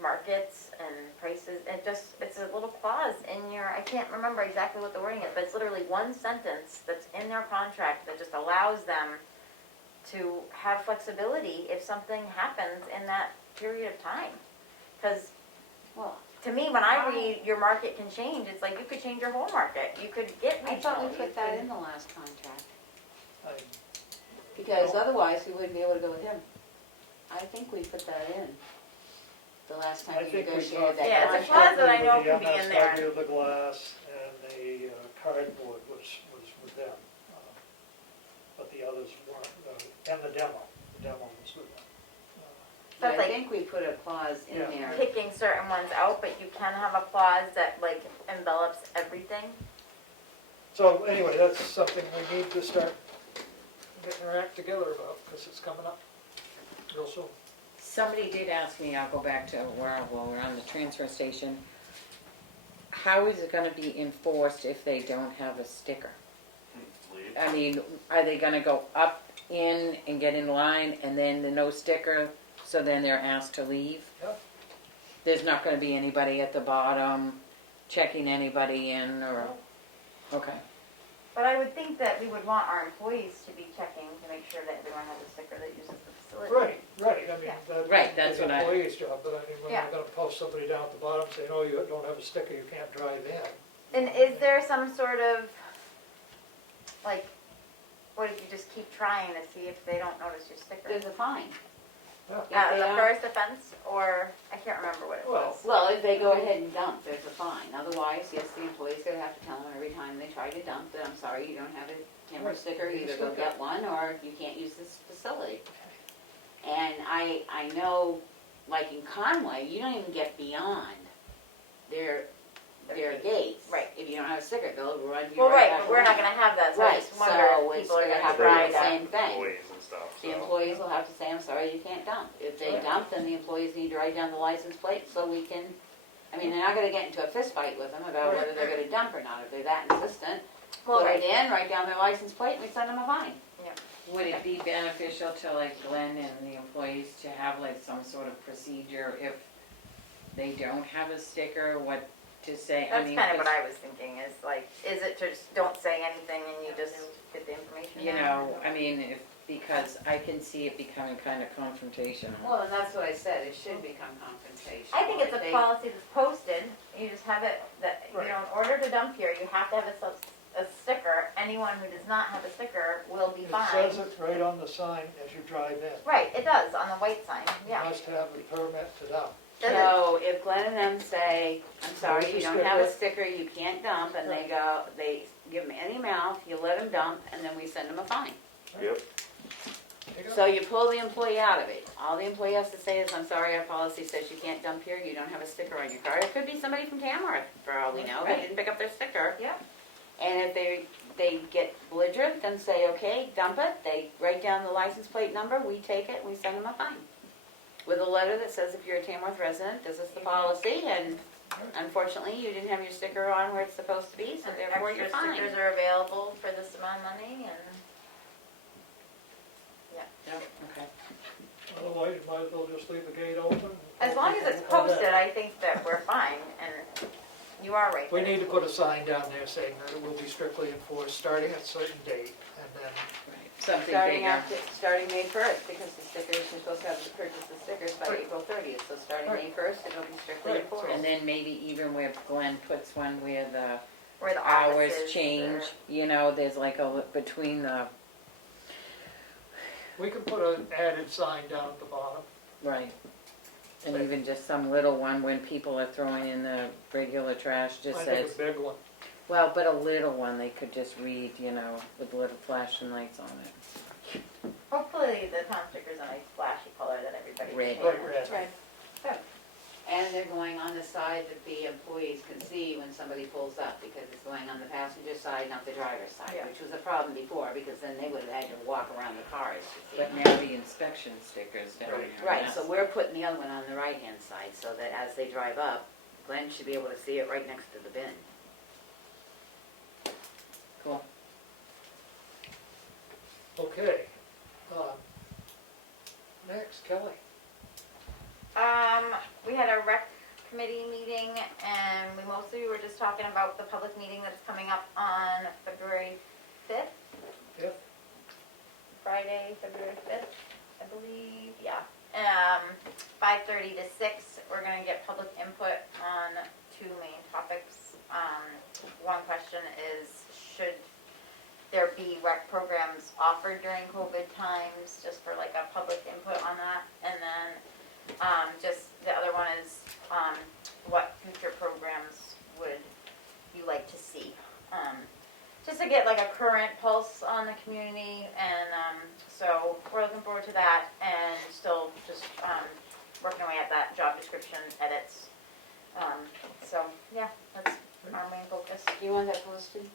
markets and prices. And just, it's a little clause in your, I can't remember exactly what the wording is, but it's literally one sentence that's in their contract that just allows them to have flexibility if something happens in that period of time. Because Well, to me, when I read your market can change, it's like you could change your whole market. You could get I thought we regional. put that in the last contract, I- because otherwise we wouldn't be able to go with him. I think we put that in the last I time we think we negotiated talked that Yeah, it's a contract. clause that I know with can be in there. The MSW, the glass, and the cardboard was with them. But the others weren't, and the demo was with them. But That's I like- think we put a clause in Yeah. there. Picking certain ones out, but you can have a clause that like envelops everything. So anyway, that's something we need to start getting our act together about, because it's coming up real soon. Somebody did ask me, I'll go back to where we're on the transfer station. How is it gonna be enforced if they don't have a sticker? I mean, are they gonna go up in and get in line and then the no sticker, so then they're asked to leave? Yeah. There's not gonna be anybody at the bottom checking anybody in or, okay. But I would think that we would want our employees to be checking to make sure that everyone has a sticker that uses the facility. Right, I mean, Yeah. Right, that's is what the I- employee's job, but I mean, when Yeah. they're gonna post somebody down at the bottom saying, oh, you don't have a sticker, you can't drive in. And is there some sort of, like, what if you just keep trying to see if they don't notice your sticker? There's a fine. If The they don't- first offense, or, I can't remember what it Well, was. Well, if they go ahead and dump, there's a fine. Otherwise, yes, the employee's gonna have to tell them every time they try to dump that, I'm sorry, you don't have a camera Right. sticker, Need a either go sticker. get one or you can't use this facility. And I know, like in Conway, you don't even get beyond their gates. Right. If you don't have a sticker, they'll run you Well, right right, back but we're not away. gonna have that, so I Right, just wonder so if it's people are gonna gonna have to try be the that. same thing. Employees and stuff, The so. employees will have to say, I'm sorry, you can't dump. If they dump, then the employees need to write down the license plate so we can, I mean, they're not gonna get into a fist fight with them about whether they're gonna dump or not. If they're that insistent, Well, put it right. in, write down their license plate, and we send them a fine. Would it be beneficial to like Glenn and the employees to have like some sort of procedure if they don't have a sticker, what to say? I That's mean, kind of what 'cause, I was thinking, is like, is it just don't say anything and you just get the information you down? know, I mean, because I can see it becoming kind of confrontational. Well, and that's what I said, it should become confrontational. I think it's If a they- policy that's posted, you just have it, that, you Right. know, in order to dump here, you have to have a sticker. Anyone who does not have a sticker will be It fined. says it right on the sign as you drive in. Right, it does, on the white sign, You yeah. must have a permit to dump. Does it? So if Glenn and them say, I'm sorry, Here's you your don't have a sticker. sticker, you can't dump, and they give them any amount, you let them dump, and then we send them a fine. Yep. There you go. So you pull the employee out of it. All the employee has to say is, I'm sorry, our policy says you can't dump here, you don't have a sticker on your car. It could be somebody from Tamworth, for all we know, they Right. didn't pick up their sticker. Yeah. And if they get belligerent, then say, okay, dump it, they write down the license plate number, we take it, we send them a fine. With a letter that says if you're a Tamworth resident, this is the policy, and unfortunately, you didn't have your sticker on where it's supposed to be, so And therefore you're extra fined. stickers are available for this amount of money, and, Yep, okay. Otherwise, you might as well just leave the gate open. as long as it's All that. posted, I think that we're fine, and you are right. We that need to it's- put a sign down there saying that it will be strictly enforced starting at a certain date, and then, Right. Something Starting bigger. starting May 1st, because the stickers, you're supposed to have to purchase the stickers by Right. April 30th, so starting Right. May 1st, it'll be strictly Right. enforced. And then maybe even where Glenn puts one where the Where the hours offices change, are- you know, there's like a, between the, we can put an added sign down at the bottom. right. And even just some little one when people are throwing in the regular trash just I think says, a big one. well, but a little one they could just read, with little flashing lights on it. Hopefully the town sticker's a nice flashy color that everybody Red. can. Bright red. Right. And they're going on the side that the employees can see when somebody pulls up, because it's going on the passenger side, not the driver's side, Yeah. which was a problem before, because then they would have had to walk around the cars to see. But now the inspection stickers down Right. there. Right, so we're putting the other one on the right-hand side, so that as they drive up, Glenn should be able to see it right next to the bin. Cool. Okay. Next, Kelly. We had a rec committee meeting, and we mostly were just talking about the public meeting that's coming up on February 5th. Yep. Friday, February 5th, I believe, yeah. 5:30 to 6, we're gonna get public input on two main topics. One question is, should there be rec programs offered during COVID times, just for like a public input on that? And then, just the other one is, what future programs would you like to see? Just to get like a current pulse on the community, and so we're looking forward to that, and still just working away at that job description edits. So yeah, that's our main focus. Do you want that posted?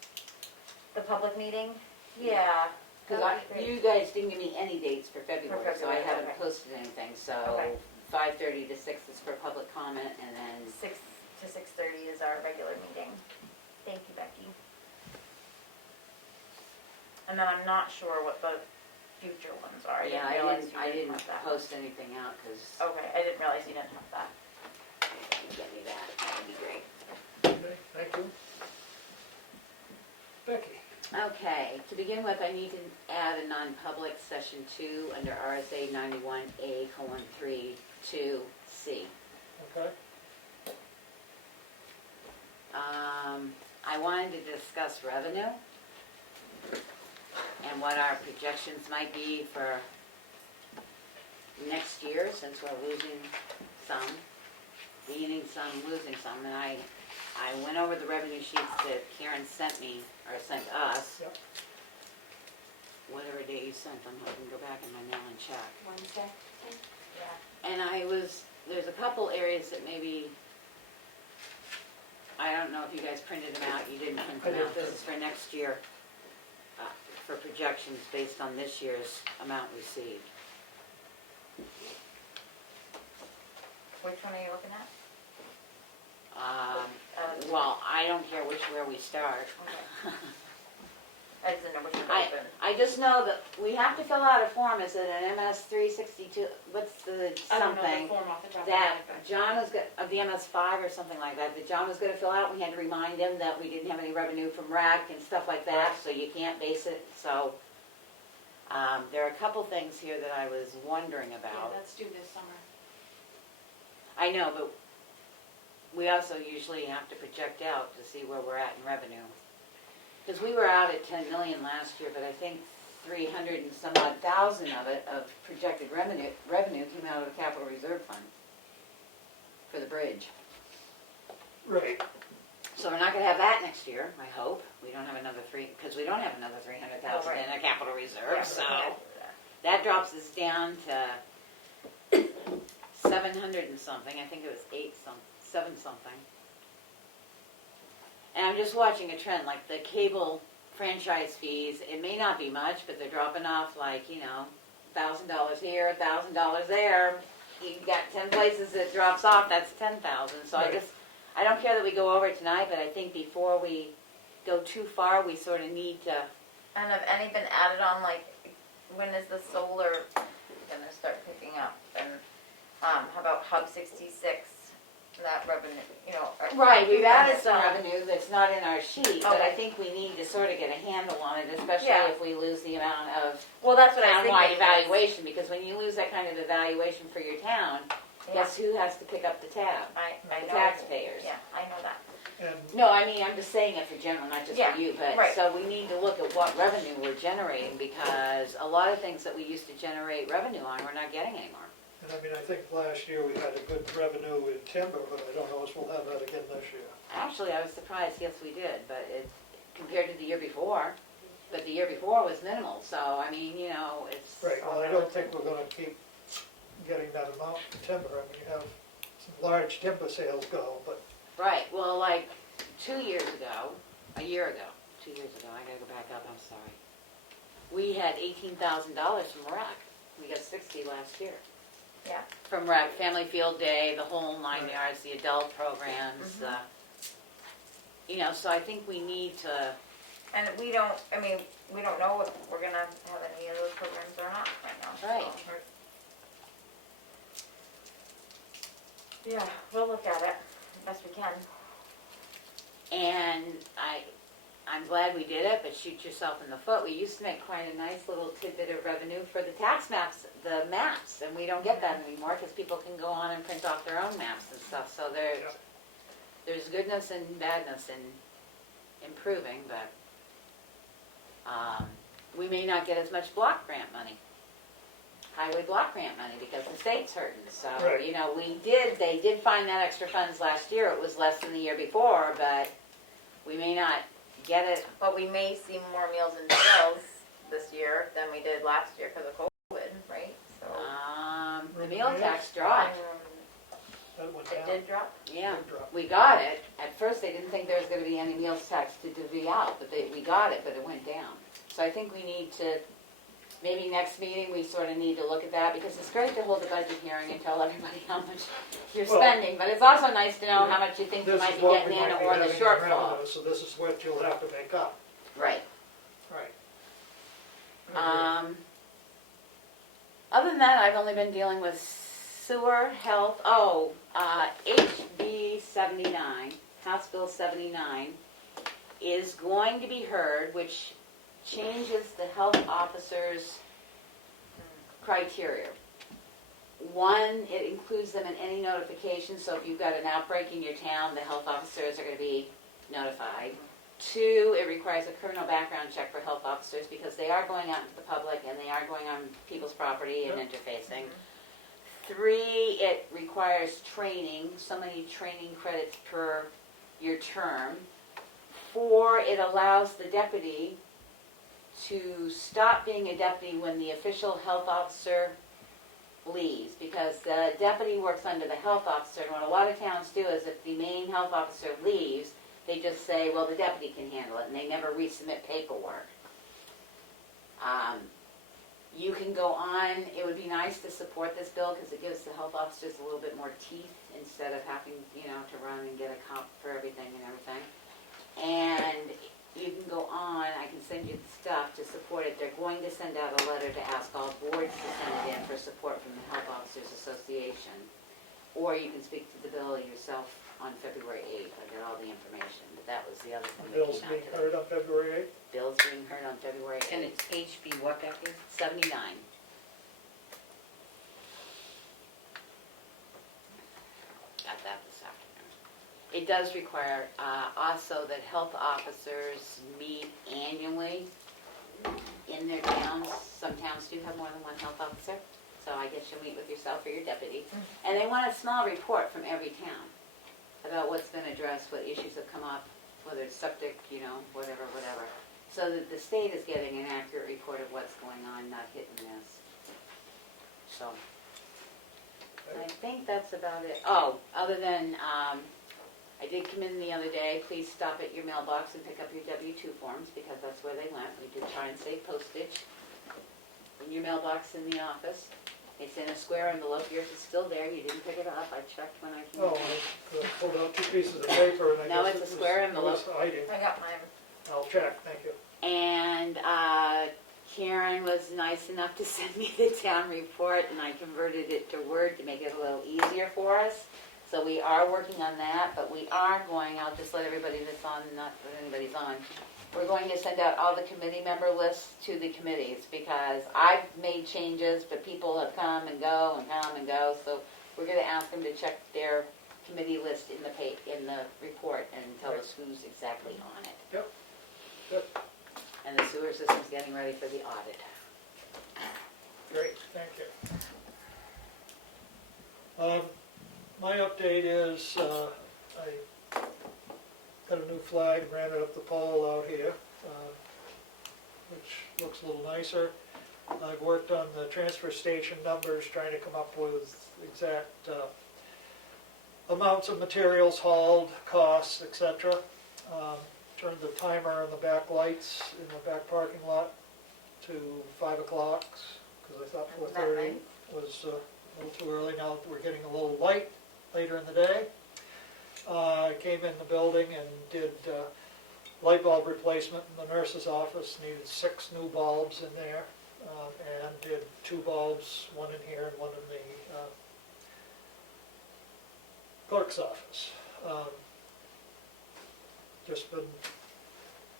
The public meeting, yeah. Because that would be great. you guys didn't give me any dates for February, so I February, haven't okay. posted anything, so Okay. 5:30 to 6 is for public comment, and then 6 to 6:30 is our regular meeting. Thank you, Becky. And then I'm not sure what the future ones are. yeah, realize you I didn't have that. post anything out, because Okay, I didn't realize you didn't have that. you get me that would be great. Okay, thank you. Becky. Okay, to begin with, I need to add a non-public session 2 under RSA 91A:3 2C. Okay. I wanted to discuss revenue and what our projections might be for next year, since we're losing some, gaining some, losing some. And I went over the revenue sheets that Karen sent me, or sent us. Yep. Whatever day you sent them, I can go back in my mail and check. Wednesday? Yeah. And there's a couple areas that maybe, I don't know if you guys printed them out, you didn't print them I out. did. This is for next year, for projections based on this year's amount received. Which one are you looking at? Well, I don't care where we start. Okay. I just didn't know which one to open. I just know that we have to fill out a form, is it an MS 362, what's the something? That John was, the MS5 or something like that John was gonna fill out. We had to remind him that we didn't have any revenue from rec and stuff like that, so you can't base it, so. There are a couple things here that I was wondering about. that's due this summer. I know, but we also usually have to project out to see where we're at in revenue. Because we were out at 10 million last year, but I think 300 and some odd thousand of it, of projected revenue came out of the capital reserve fund for the bridge. Right. So we're not gonna have that next year, I hope. We don't have another because we don't have another 300,000 in a capital reserve, Yeah, so. yeah. That drops us down to 700 and something. I think it was 7 something. And I'm just watching a trend, like the cable franchise fees, it may not be much, but they're dropping off like, $1,000 here, $1,000 there. You've got 10 places it drops off, that's 10,000. So Right. I don't care that we go over it tonight, but I think before we go too far, we sort of need to. And have any been added on, like, when is the solar gonna start picking up? And, how about Hub 66, that revenue, Right, we've added it's some not- revenue that's not in our sheet, but I Okay. think we need to sort of get a handle on it, especially Yeah. if we lose the amount of Well, that's what I was townwide thinking. evaluation, because when you lose that kind of evaluation for your town, Yeah. guess who has to pick up the tab? I The know. taxpayers. Yeah, I know that. And No, I mean, I'm just saying it for general, not just Yeah, for you, but, right. so we need to look at what revenue we're generating, because a lot of things that we used to generate revenue on, we're not getting anymore. And I mean, I think last year we had a good revenue in timber, but I don't know if we'll have that again this year. Actually, I was surprised, yes, we did, but it, compared to the year before, but the year before was minimal, so, I mean, you know, it's. Right, well, I don't think we're gonna keep getting that amount in timber. I mean, you have some large timber sales go, but Right, well, like, 2 years ago, a year ago, 2 years ago, I gotta go back up, I'm sorry. We had $18,000 from RAC. We got 60 last year. Yeah. From RAC, Family Field Day, the whole 9 Right. yards, the adult programs, you know, so I think we need to, And we don't, I mean, we don't know if we're gonna have any of those programs or not right now. so. Right. Yeah, we'll look at it best we can. and I'm glad we did it, but shoot yourself in the foot. We used to make quite a nice little tidbit of revenue for the tax maps, the maps, and we don't get that anymore because people can go on and print off their own maps and stuff. So there's goodness and badness in improving, but we may not get as much block grant money, highway block grant money, because the state's hurting. So, Right. you know, they did find that extra funds last year. It was less than the year before, but we may not get it. But we may see more meals and sales this year than we did last year because of COVID, right? So. The meal tax dropped. that went It down. did drop? Yeah, Did drop. we got it. At first, they didn't think there was gonna be any meals tax to divvy out, but we got it, but it went down. So I think we need to, maybe next meeting, we sort of need to look at that, because it's great to hold a budget hearing and tell everybody how much you're Well, spending, but it's also nice to know how much you think you This might is be what we getting in might be or the having in shortfall. revenue, so this is what you'll have to make up. Right. Right. Other than that, I've only been dealing with sewer, health, HB 79, House Bill 79, is going to be heard, which changes the health officer's criteria. One, it includes them in any notification, so if you've got an outbreak in your town, the health officers are going to be notified. Two, it requires a criminal background check for health officers because they are going out into the public and they are going on people's property and interfacing. Three, it requires training, so many training credits per your term. Four, it allows the deputy to stop being a deputy when the official health officer leaves, because the deputy works under the health officer, and what a lot of towns do is if the main health officer leaves, they just say, well, the deputy can handle it, and they never resubmit paperwork. You can go on, it would be nice to support this bill because it gives the health officers a little bit more teeth instead of having, to run and get a comp for everything and everything. And you can go on, I can send you the stuff to support it. They're going to send out a letter to ask all boards to send it in for support from the Health Officers Association. Or you can speak to the bill yourself on February 8th. I got all the information, but that was the other thing that Bill's came out being today. heard on February 8th. Bill's being heard on February 8th. And it's HB what, Becky? 79. Got that this afternoon. It does require also that health officers meet annually in their towns. Some towns do have more than one health officer, so I guess you'll meet with yourself or your deputy. And they want a small report from every town about what's been addressed, what issues have come up, whether it's septic, whatever. So that the state is getting an accurate report of what's going on, not hit and miss. So, I think that's about it. Oh, other than, I did come in the other day, please stop at your mailbox and pick up your W-2 forms, because that's where they went. We did try and save postage. In your mailbox in the office. It's in a square envelope. Yours is still there. You didn't pick it up. I checked when I came Oh, in. I pulled out 2 pieces of paper and I No, guess it's a it square was envelope. hiding. I got mine. I'll check, thank you. And Karen was nice enough to send me the town report, and I converted it to Word to make it a little easier for us. So we are working on that, but we are going, I'll just let everybody that's on, not that anybody's on, we're going to send out all the committee member lists to the committees, because I've made changes, but people have come and go, so we're going to ask them to check their committee list in the report and tell us who's exactly on it. Yep. Good. And the sewer system's getting ready for the audit. Great, thank you. My update is, I got a new flag, ran it up the pole out here, which looks a little nicer. I've worked on the transfer station numbers, trying to come up with exact amounts of materials hauled, costs, etc. Turned the timer on the back lights in the back parking lot to 5 o'clock, because I thought Isn't that 4:30 nice? was a little too early. Now that we're getting a little light later in the day. I came in the building and did light bulb replacement in the nurse's office. Needed 6 new bulbs in there, and did 2 bulbs, one in here and one in the clerk's office. Just been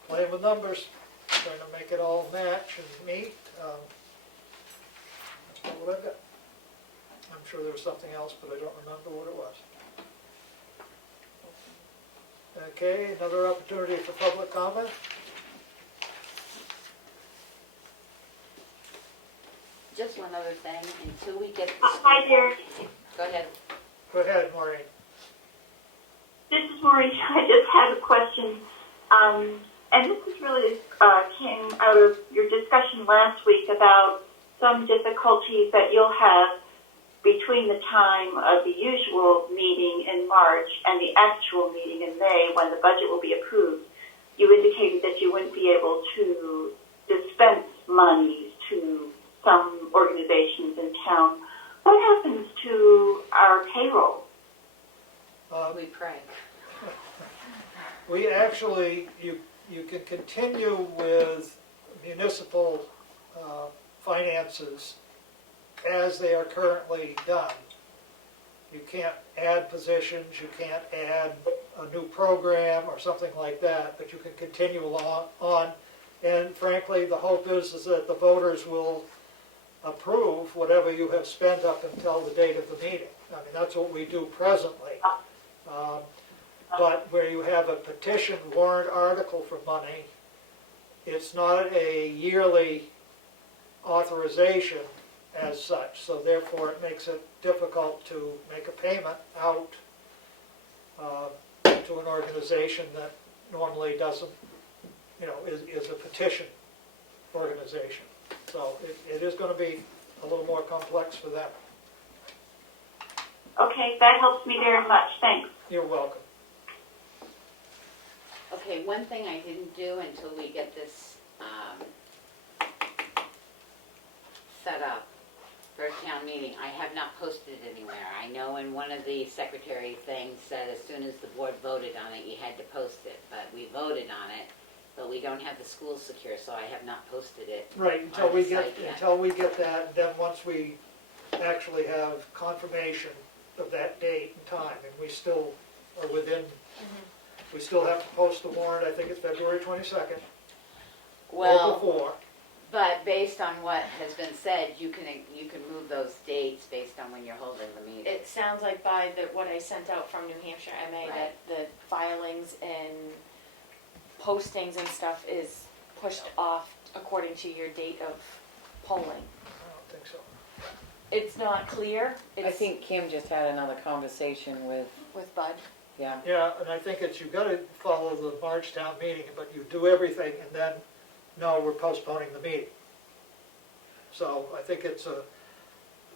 playing with numbers, trying to make it all match and meet. That's about what I've got. I'm sure there was something else, but I don't remember what it was. Okay, another opportunity for public comment. Just one other thing, until we get the Hi there. Go ahead. Go ahead, Maureen. This is Maureen. I just have a question. And this is really came out of your discussion last week about some difficulties that you'll have between the time of the usual meeting in March and the actual meeting in May when the budget will be approved. You indicated that you wouldn't be able to dispense monies to some organizations in town. What happens to our payroll? We pray. We actually, you can continue with municipal finances as they are currently done. You can't add positions, you can't add a new program or something like that, but you can continue on. And frankly, the hope is that the voters will approve whatever you have spent up until the date of the meeting. I mean, that's what we do presently. But where you have a petition warrant article for money, it's not a yearly authorization as such, so therefore it makes it difficult to make a payment out to an organization that normally doesn't, is a petition organization. So it is going to be a little more complex for them. Okay, that helps me very much. Thanks. You're welcome. Okay, one thing I didn't do until we get this set up for a town meeting, I have not posted it anywhere. I know in one of the secretary things said as soon as the board voted on it, you had to post it, but we voted on it, but we don't have the schools secure, so I have not posted it. Right, on the site yet. until we get that, and then once we actually have confirmation of that date and time, and we still are within, we still have to post the warrant, I think it's February 22nd, or Well, before. but based on what has been said, you can move those dates based on when you're holding the meeting. It sounds like by what I sent out from New Hampshire MA, that the filings and postings and stuff is pushed off according to your date of polling. I don't think so. It's not clear. I think Kim just had another conversation with, Bud. yeah. Yeah, and I think it's, you've got to follow the March town meeting, but you do everything, and then, no, we're postponing the meeting. So I think it's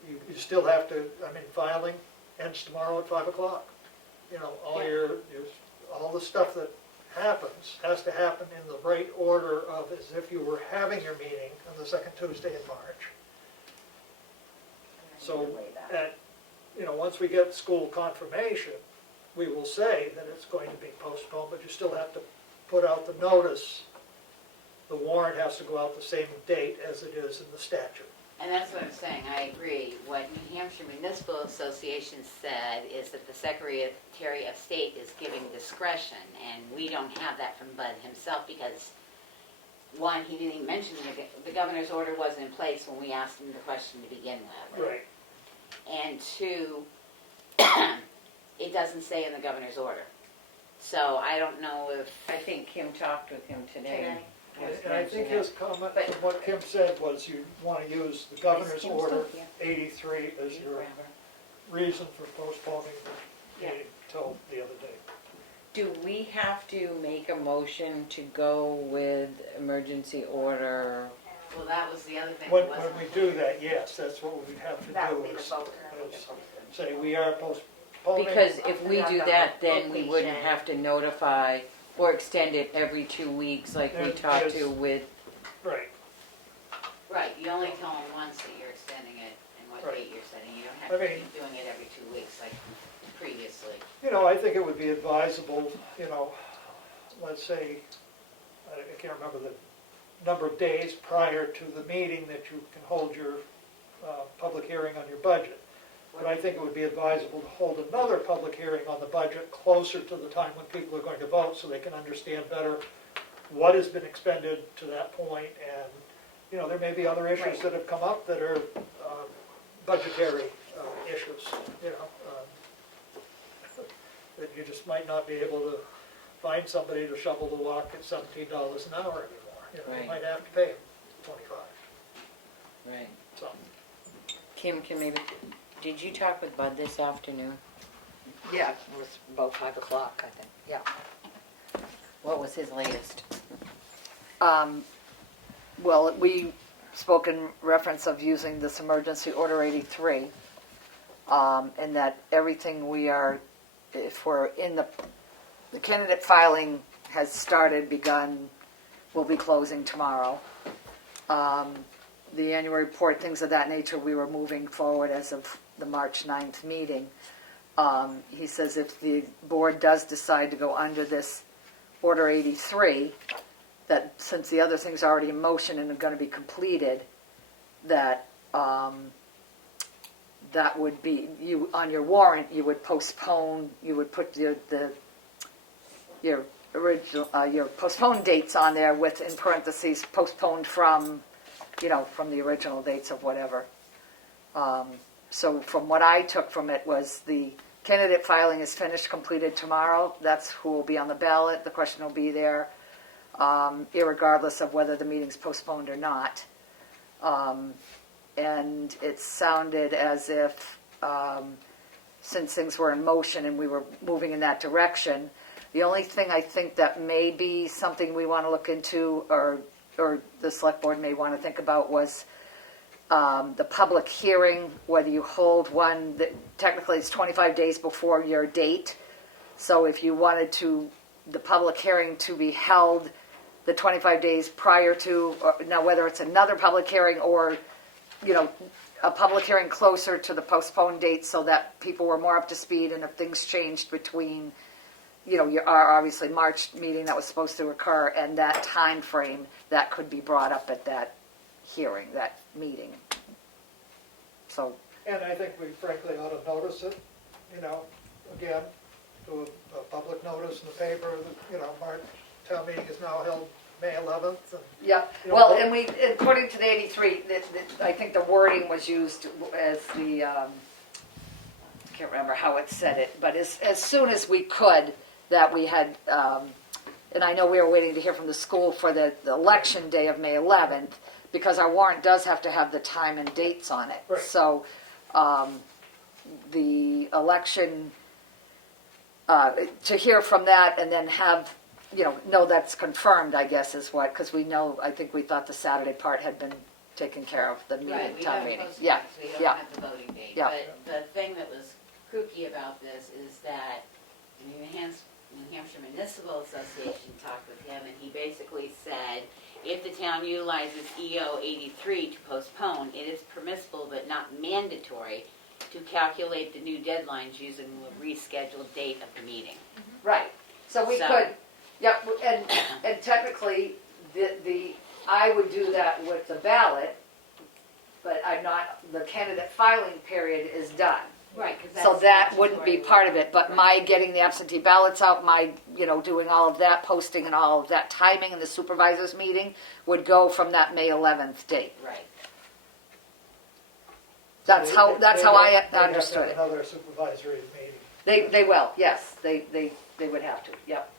you still have to, filing ends tomorrow at 5 o'clock. All the stuff that happens has to happen in the right order of as if you were having your meeting on the second Tuesday in March. So, once we get school confirmation, we will say that it's going to be postponed, but you still have to put out the notice. The warrant has to go out the same date as it is in the statute. And that's what I'm saying, I agree. What New Hampshire Municipal Association said is that the Secretary of State is giving discretion, and we don't have that from Bud himself because, one, he didn't even mention the governor's order wasn't in place when we asked him the question to begin with. Right. And two, it doesn't say in the governor's order. So I don't know if... I think Kim talked with him today. And I think his comment from what Kim said was you want to use the governor's Kim order still here? 83 as your reason for postponing the Yeah. meeting till the other day. Do we have to make a motion to go with emergency order? Well, that was the other thing. When we do that, yes, that's what we'd have to That do would be the is vote. say we are postponing. Because if we do that, then we Location. wouldn't have to notify or extend it every 2 weeks like we And talked yes. to with, Right, Right, you only tell them once that you're extending it and what Right. date you're setting. You don't I have to mean- keep doing it every 2 weeks like previously. I think it would be advisable, let's say, I can't remember the number of days prior to the meeting that you can hold your public hearing on your budget. But I think it would be advisable to hold another public hearing on the budget closer to the time when people are going to vote, so they can understand better what has been expended to that point, and, there may be other issues Right. that have come up that are budgetary issues, that you just might not be able to find somebody to shovel the walk at $17 an hour anymore. You Right. might have to pay them 25, right. so. Kim, did you talk with Bud this afternoon? Yeah, it was about 5 o'clock, I think, yeah. What was his latest? Well, we spoke in reference of using this emergency order 83, and that everything if we're in the candidate filing has begun, we'll be closing tomorrow. The annual report, things of that nature, we were moving forward as of the March 9th meeting. He says if the board does decide to go under this Order 83, that since the other things are already in motion and are going to be completed, that that would be, on your warrant, you would postpone, you would put your original, your postponed dates on there with, in parentheses, postponed from the original dates of whatever. So from what I took from it was the candidate filing is finished, completed tomorrow. That's who will be on the ballot. The question will be there, irregardless of whether the meeting's postponed or not. And it sounded as if, since things were in motion and we were moving in that direction, the only thing I think that may be something we want to look into, or the select board may want to think about, was the public hearing, whether you hold one that technically is 25 days before your date. So if you wanted the public hearing to be held the 25 days prior to, now whether it's another public hearing or, a public hearing closer to the postponed date so that people were more up to speed, and if things changed between, our obviously March meeting that was supposed to occur and that time frame, that could be brought up at that hearing, that meeting. So, And I think we frankly ought to notice it, again, do a public notice in the paper that, March town meeting is now held May 11th. And, yeah, well, and according to the 83, I think the wording was used as the, I can't remember how it said it, but as soon as we could, that we had, and I know we were waiting to hear from the school for the election day of May 11th, because our warrant does have to have the time and dates on it. Right. So the election, to hear from that and then have, know that's confirmed, I guess, is what, because I think we thought the Saturday part had been taken care of, the Right, we town have meeting. postponed, Yeah, so we don't yeah. have the voting date. Yeah. But the thing that was kooky about this is that New Hampshire Municipal Association talked with him, and he basically said, if the town utilizes EO 83 to postpone, it is permissible but not mandatory to calculate the new deadlines using the rescheduled date of the meeting. Right, so we So- could, yep, and technically, I would do that with the ballot, but the candidate filing period is done. Right, because So that wouldn't be part of it, but my getting the absentee ballots out, my, doing all of that, posting and all of that, timing in the supervisors meeting would go from that May 11th date. Right. That's how I understood They it. have another supervisory meeting. They will, yes, they would have to, yep,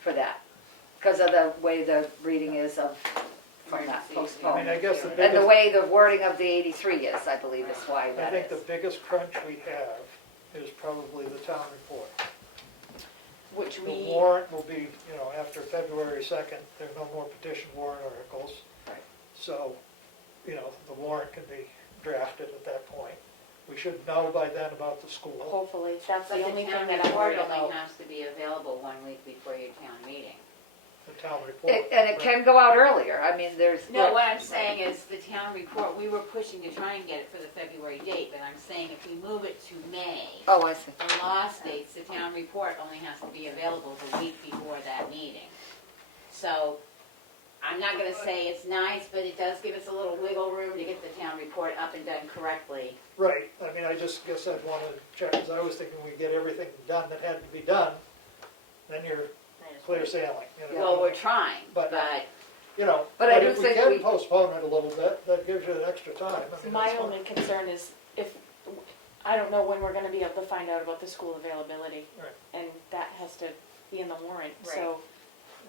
for that. Because of the way the reading is of from that I postponement. mean, I guess the And the biggest, way the wording of the 83 is, I believe is why I that think the is. biggest crunch we have is probably the town report. Which The we, warrant will be, you know, after February 2nd, there are no more petition warrant articles. Right. So, you know, the warrant can be drafted at that point. We should know by then about the school. hopefully, that's But the the only thing town that I'm report worried only about. has to be available 1 week before your town meeting. The town report. And it can go out earlier, I mean, there's. No, what I'm saying is the town report, we were pushing to try and get it for the February date, but I'm saying if we move it to May, Oh, I see. the law states the town report only has to be available the week before that meeting. So, I'm not gonna say it's nice, but it does give us a little wiggle room to get the town report up and done correctly. Right, I mean, I just guess I'd want to check, because I was thinking we'd get everything done that had to be done, then you're clear sailing, you know. Well, we're trying, But- but You know, But I but do if we think can we- postpone it a little bit, that gives you an extra time. I mean, My it's fine. only concern is if, I don't know when we're gonna be able to find out about the school availability. Right. And that has to be in the warrant, Right. so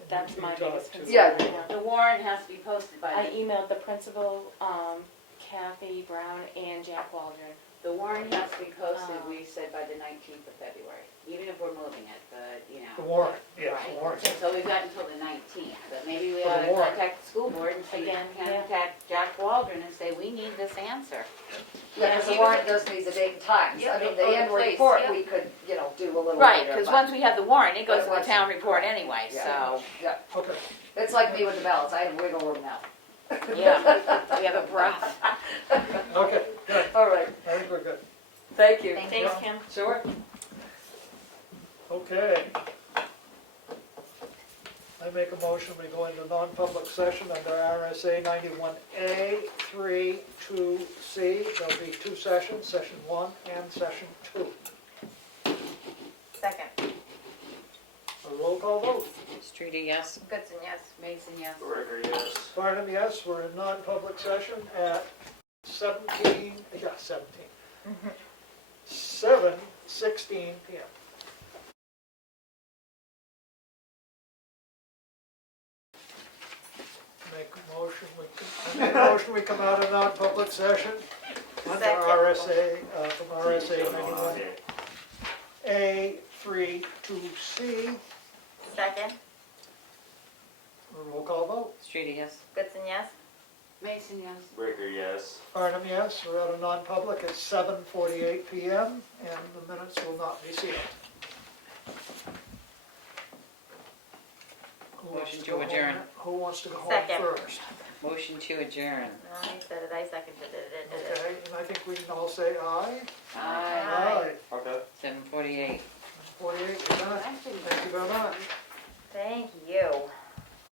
that's You my talk biggest to- concern. Yeah. the warrant has to be posted by I the emailed the principal, Kathy Brown and Jack Waldron. The warrant has to be posted, we said, by the 19th of February, even if we're moving it, but, you know. The warrant, yes, Right. the warrant. So we've got until the 19th, but maybe we For the ought to warrant. contact the school board and see, Again, yeah. contact Jack Waldron and say, we need this answer. Yeah, because the warrant does need the date and times. Yeah, I mean, oh, the the annual place, report, yeah. we could, you know, do a little later. Right, because but- once we have the warrant, it goes But to the once- town report anyway, Yeah. so, Yeah, Okay, it's like me with the ballots, I have wiggle room now. yeah, we have a breath. okay, good, All right, I think we're good. thank you. Thanks, Kim. Sure. Okay. I make a motion, we go into non-public session under RSA 91A 3(2)C. There'll be two sessions, session 1 and session 2. Second. A roll call vote. Streeter, yes? Goodson, yes. Mason, yes. Ricker, yes. Farnham, yes, we're in non-public session at 17, yeah, 17. 7:16 PM. Make a motion, we come out of non-public session under Second. RSA, from RSA 91A 3(2)C. Second. A roll call vote. Streeter, yes? Goodson, yes. Mason, yes. Ricker, yes. Farnham, yes, we're out of non-public at 7:48 PM, and the minutes will not be sealed. Who wants Motion to go home adjourn. ne- Who wants to go home Second. first? Motion to adjourn. No, I said it, I seconded it. Okay, and I think we can all say aye. Aye. Okay. 7:48. 48, you're done. Thank you very much. Thank you.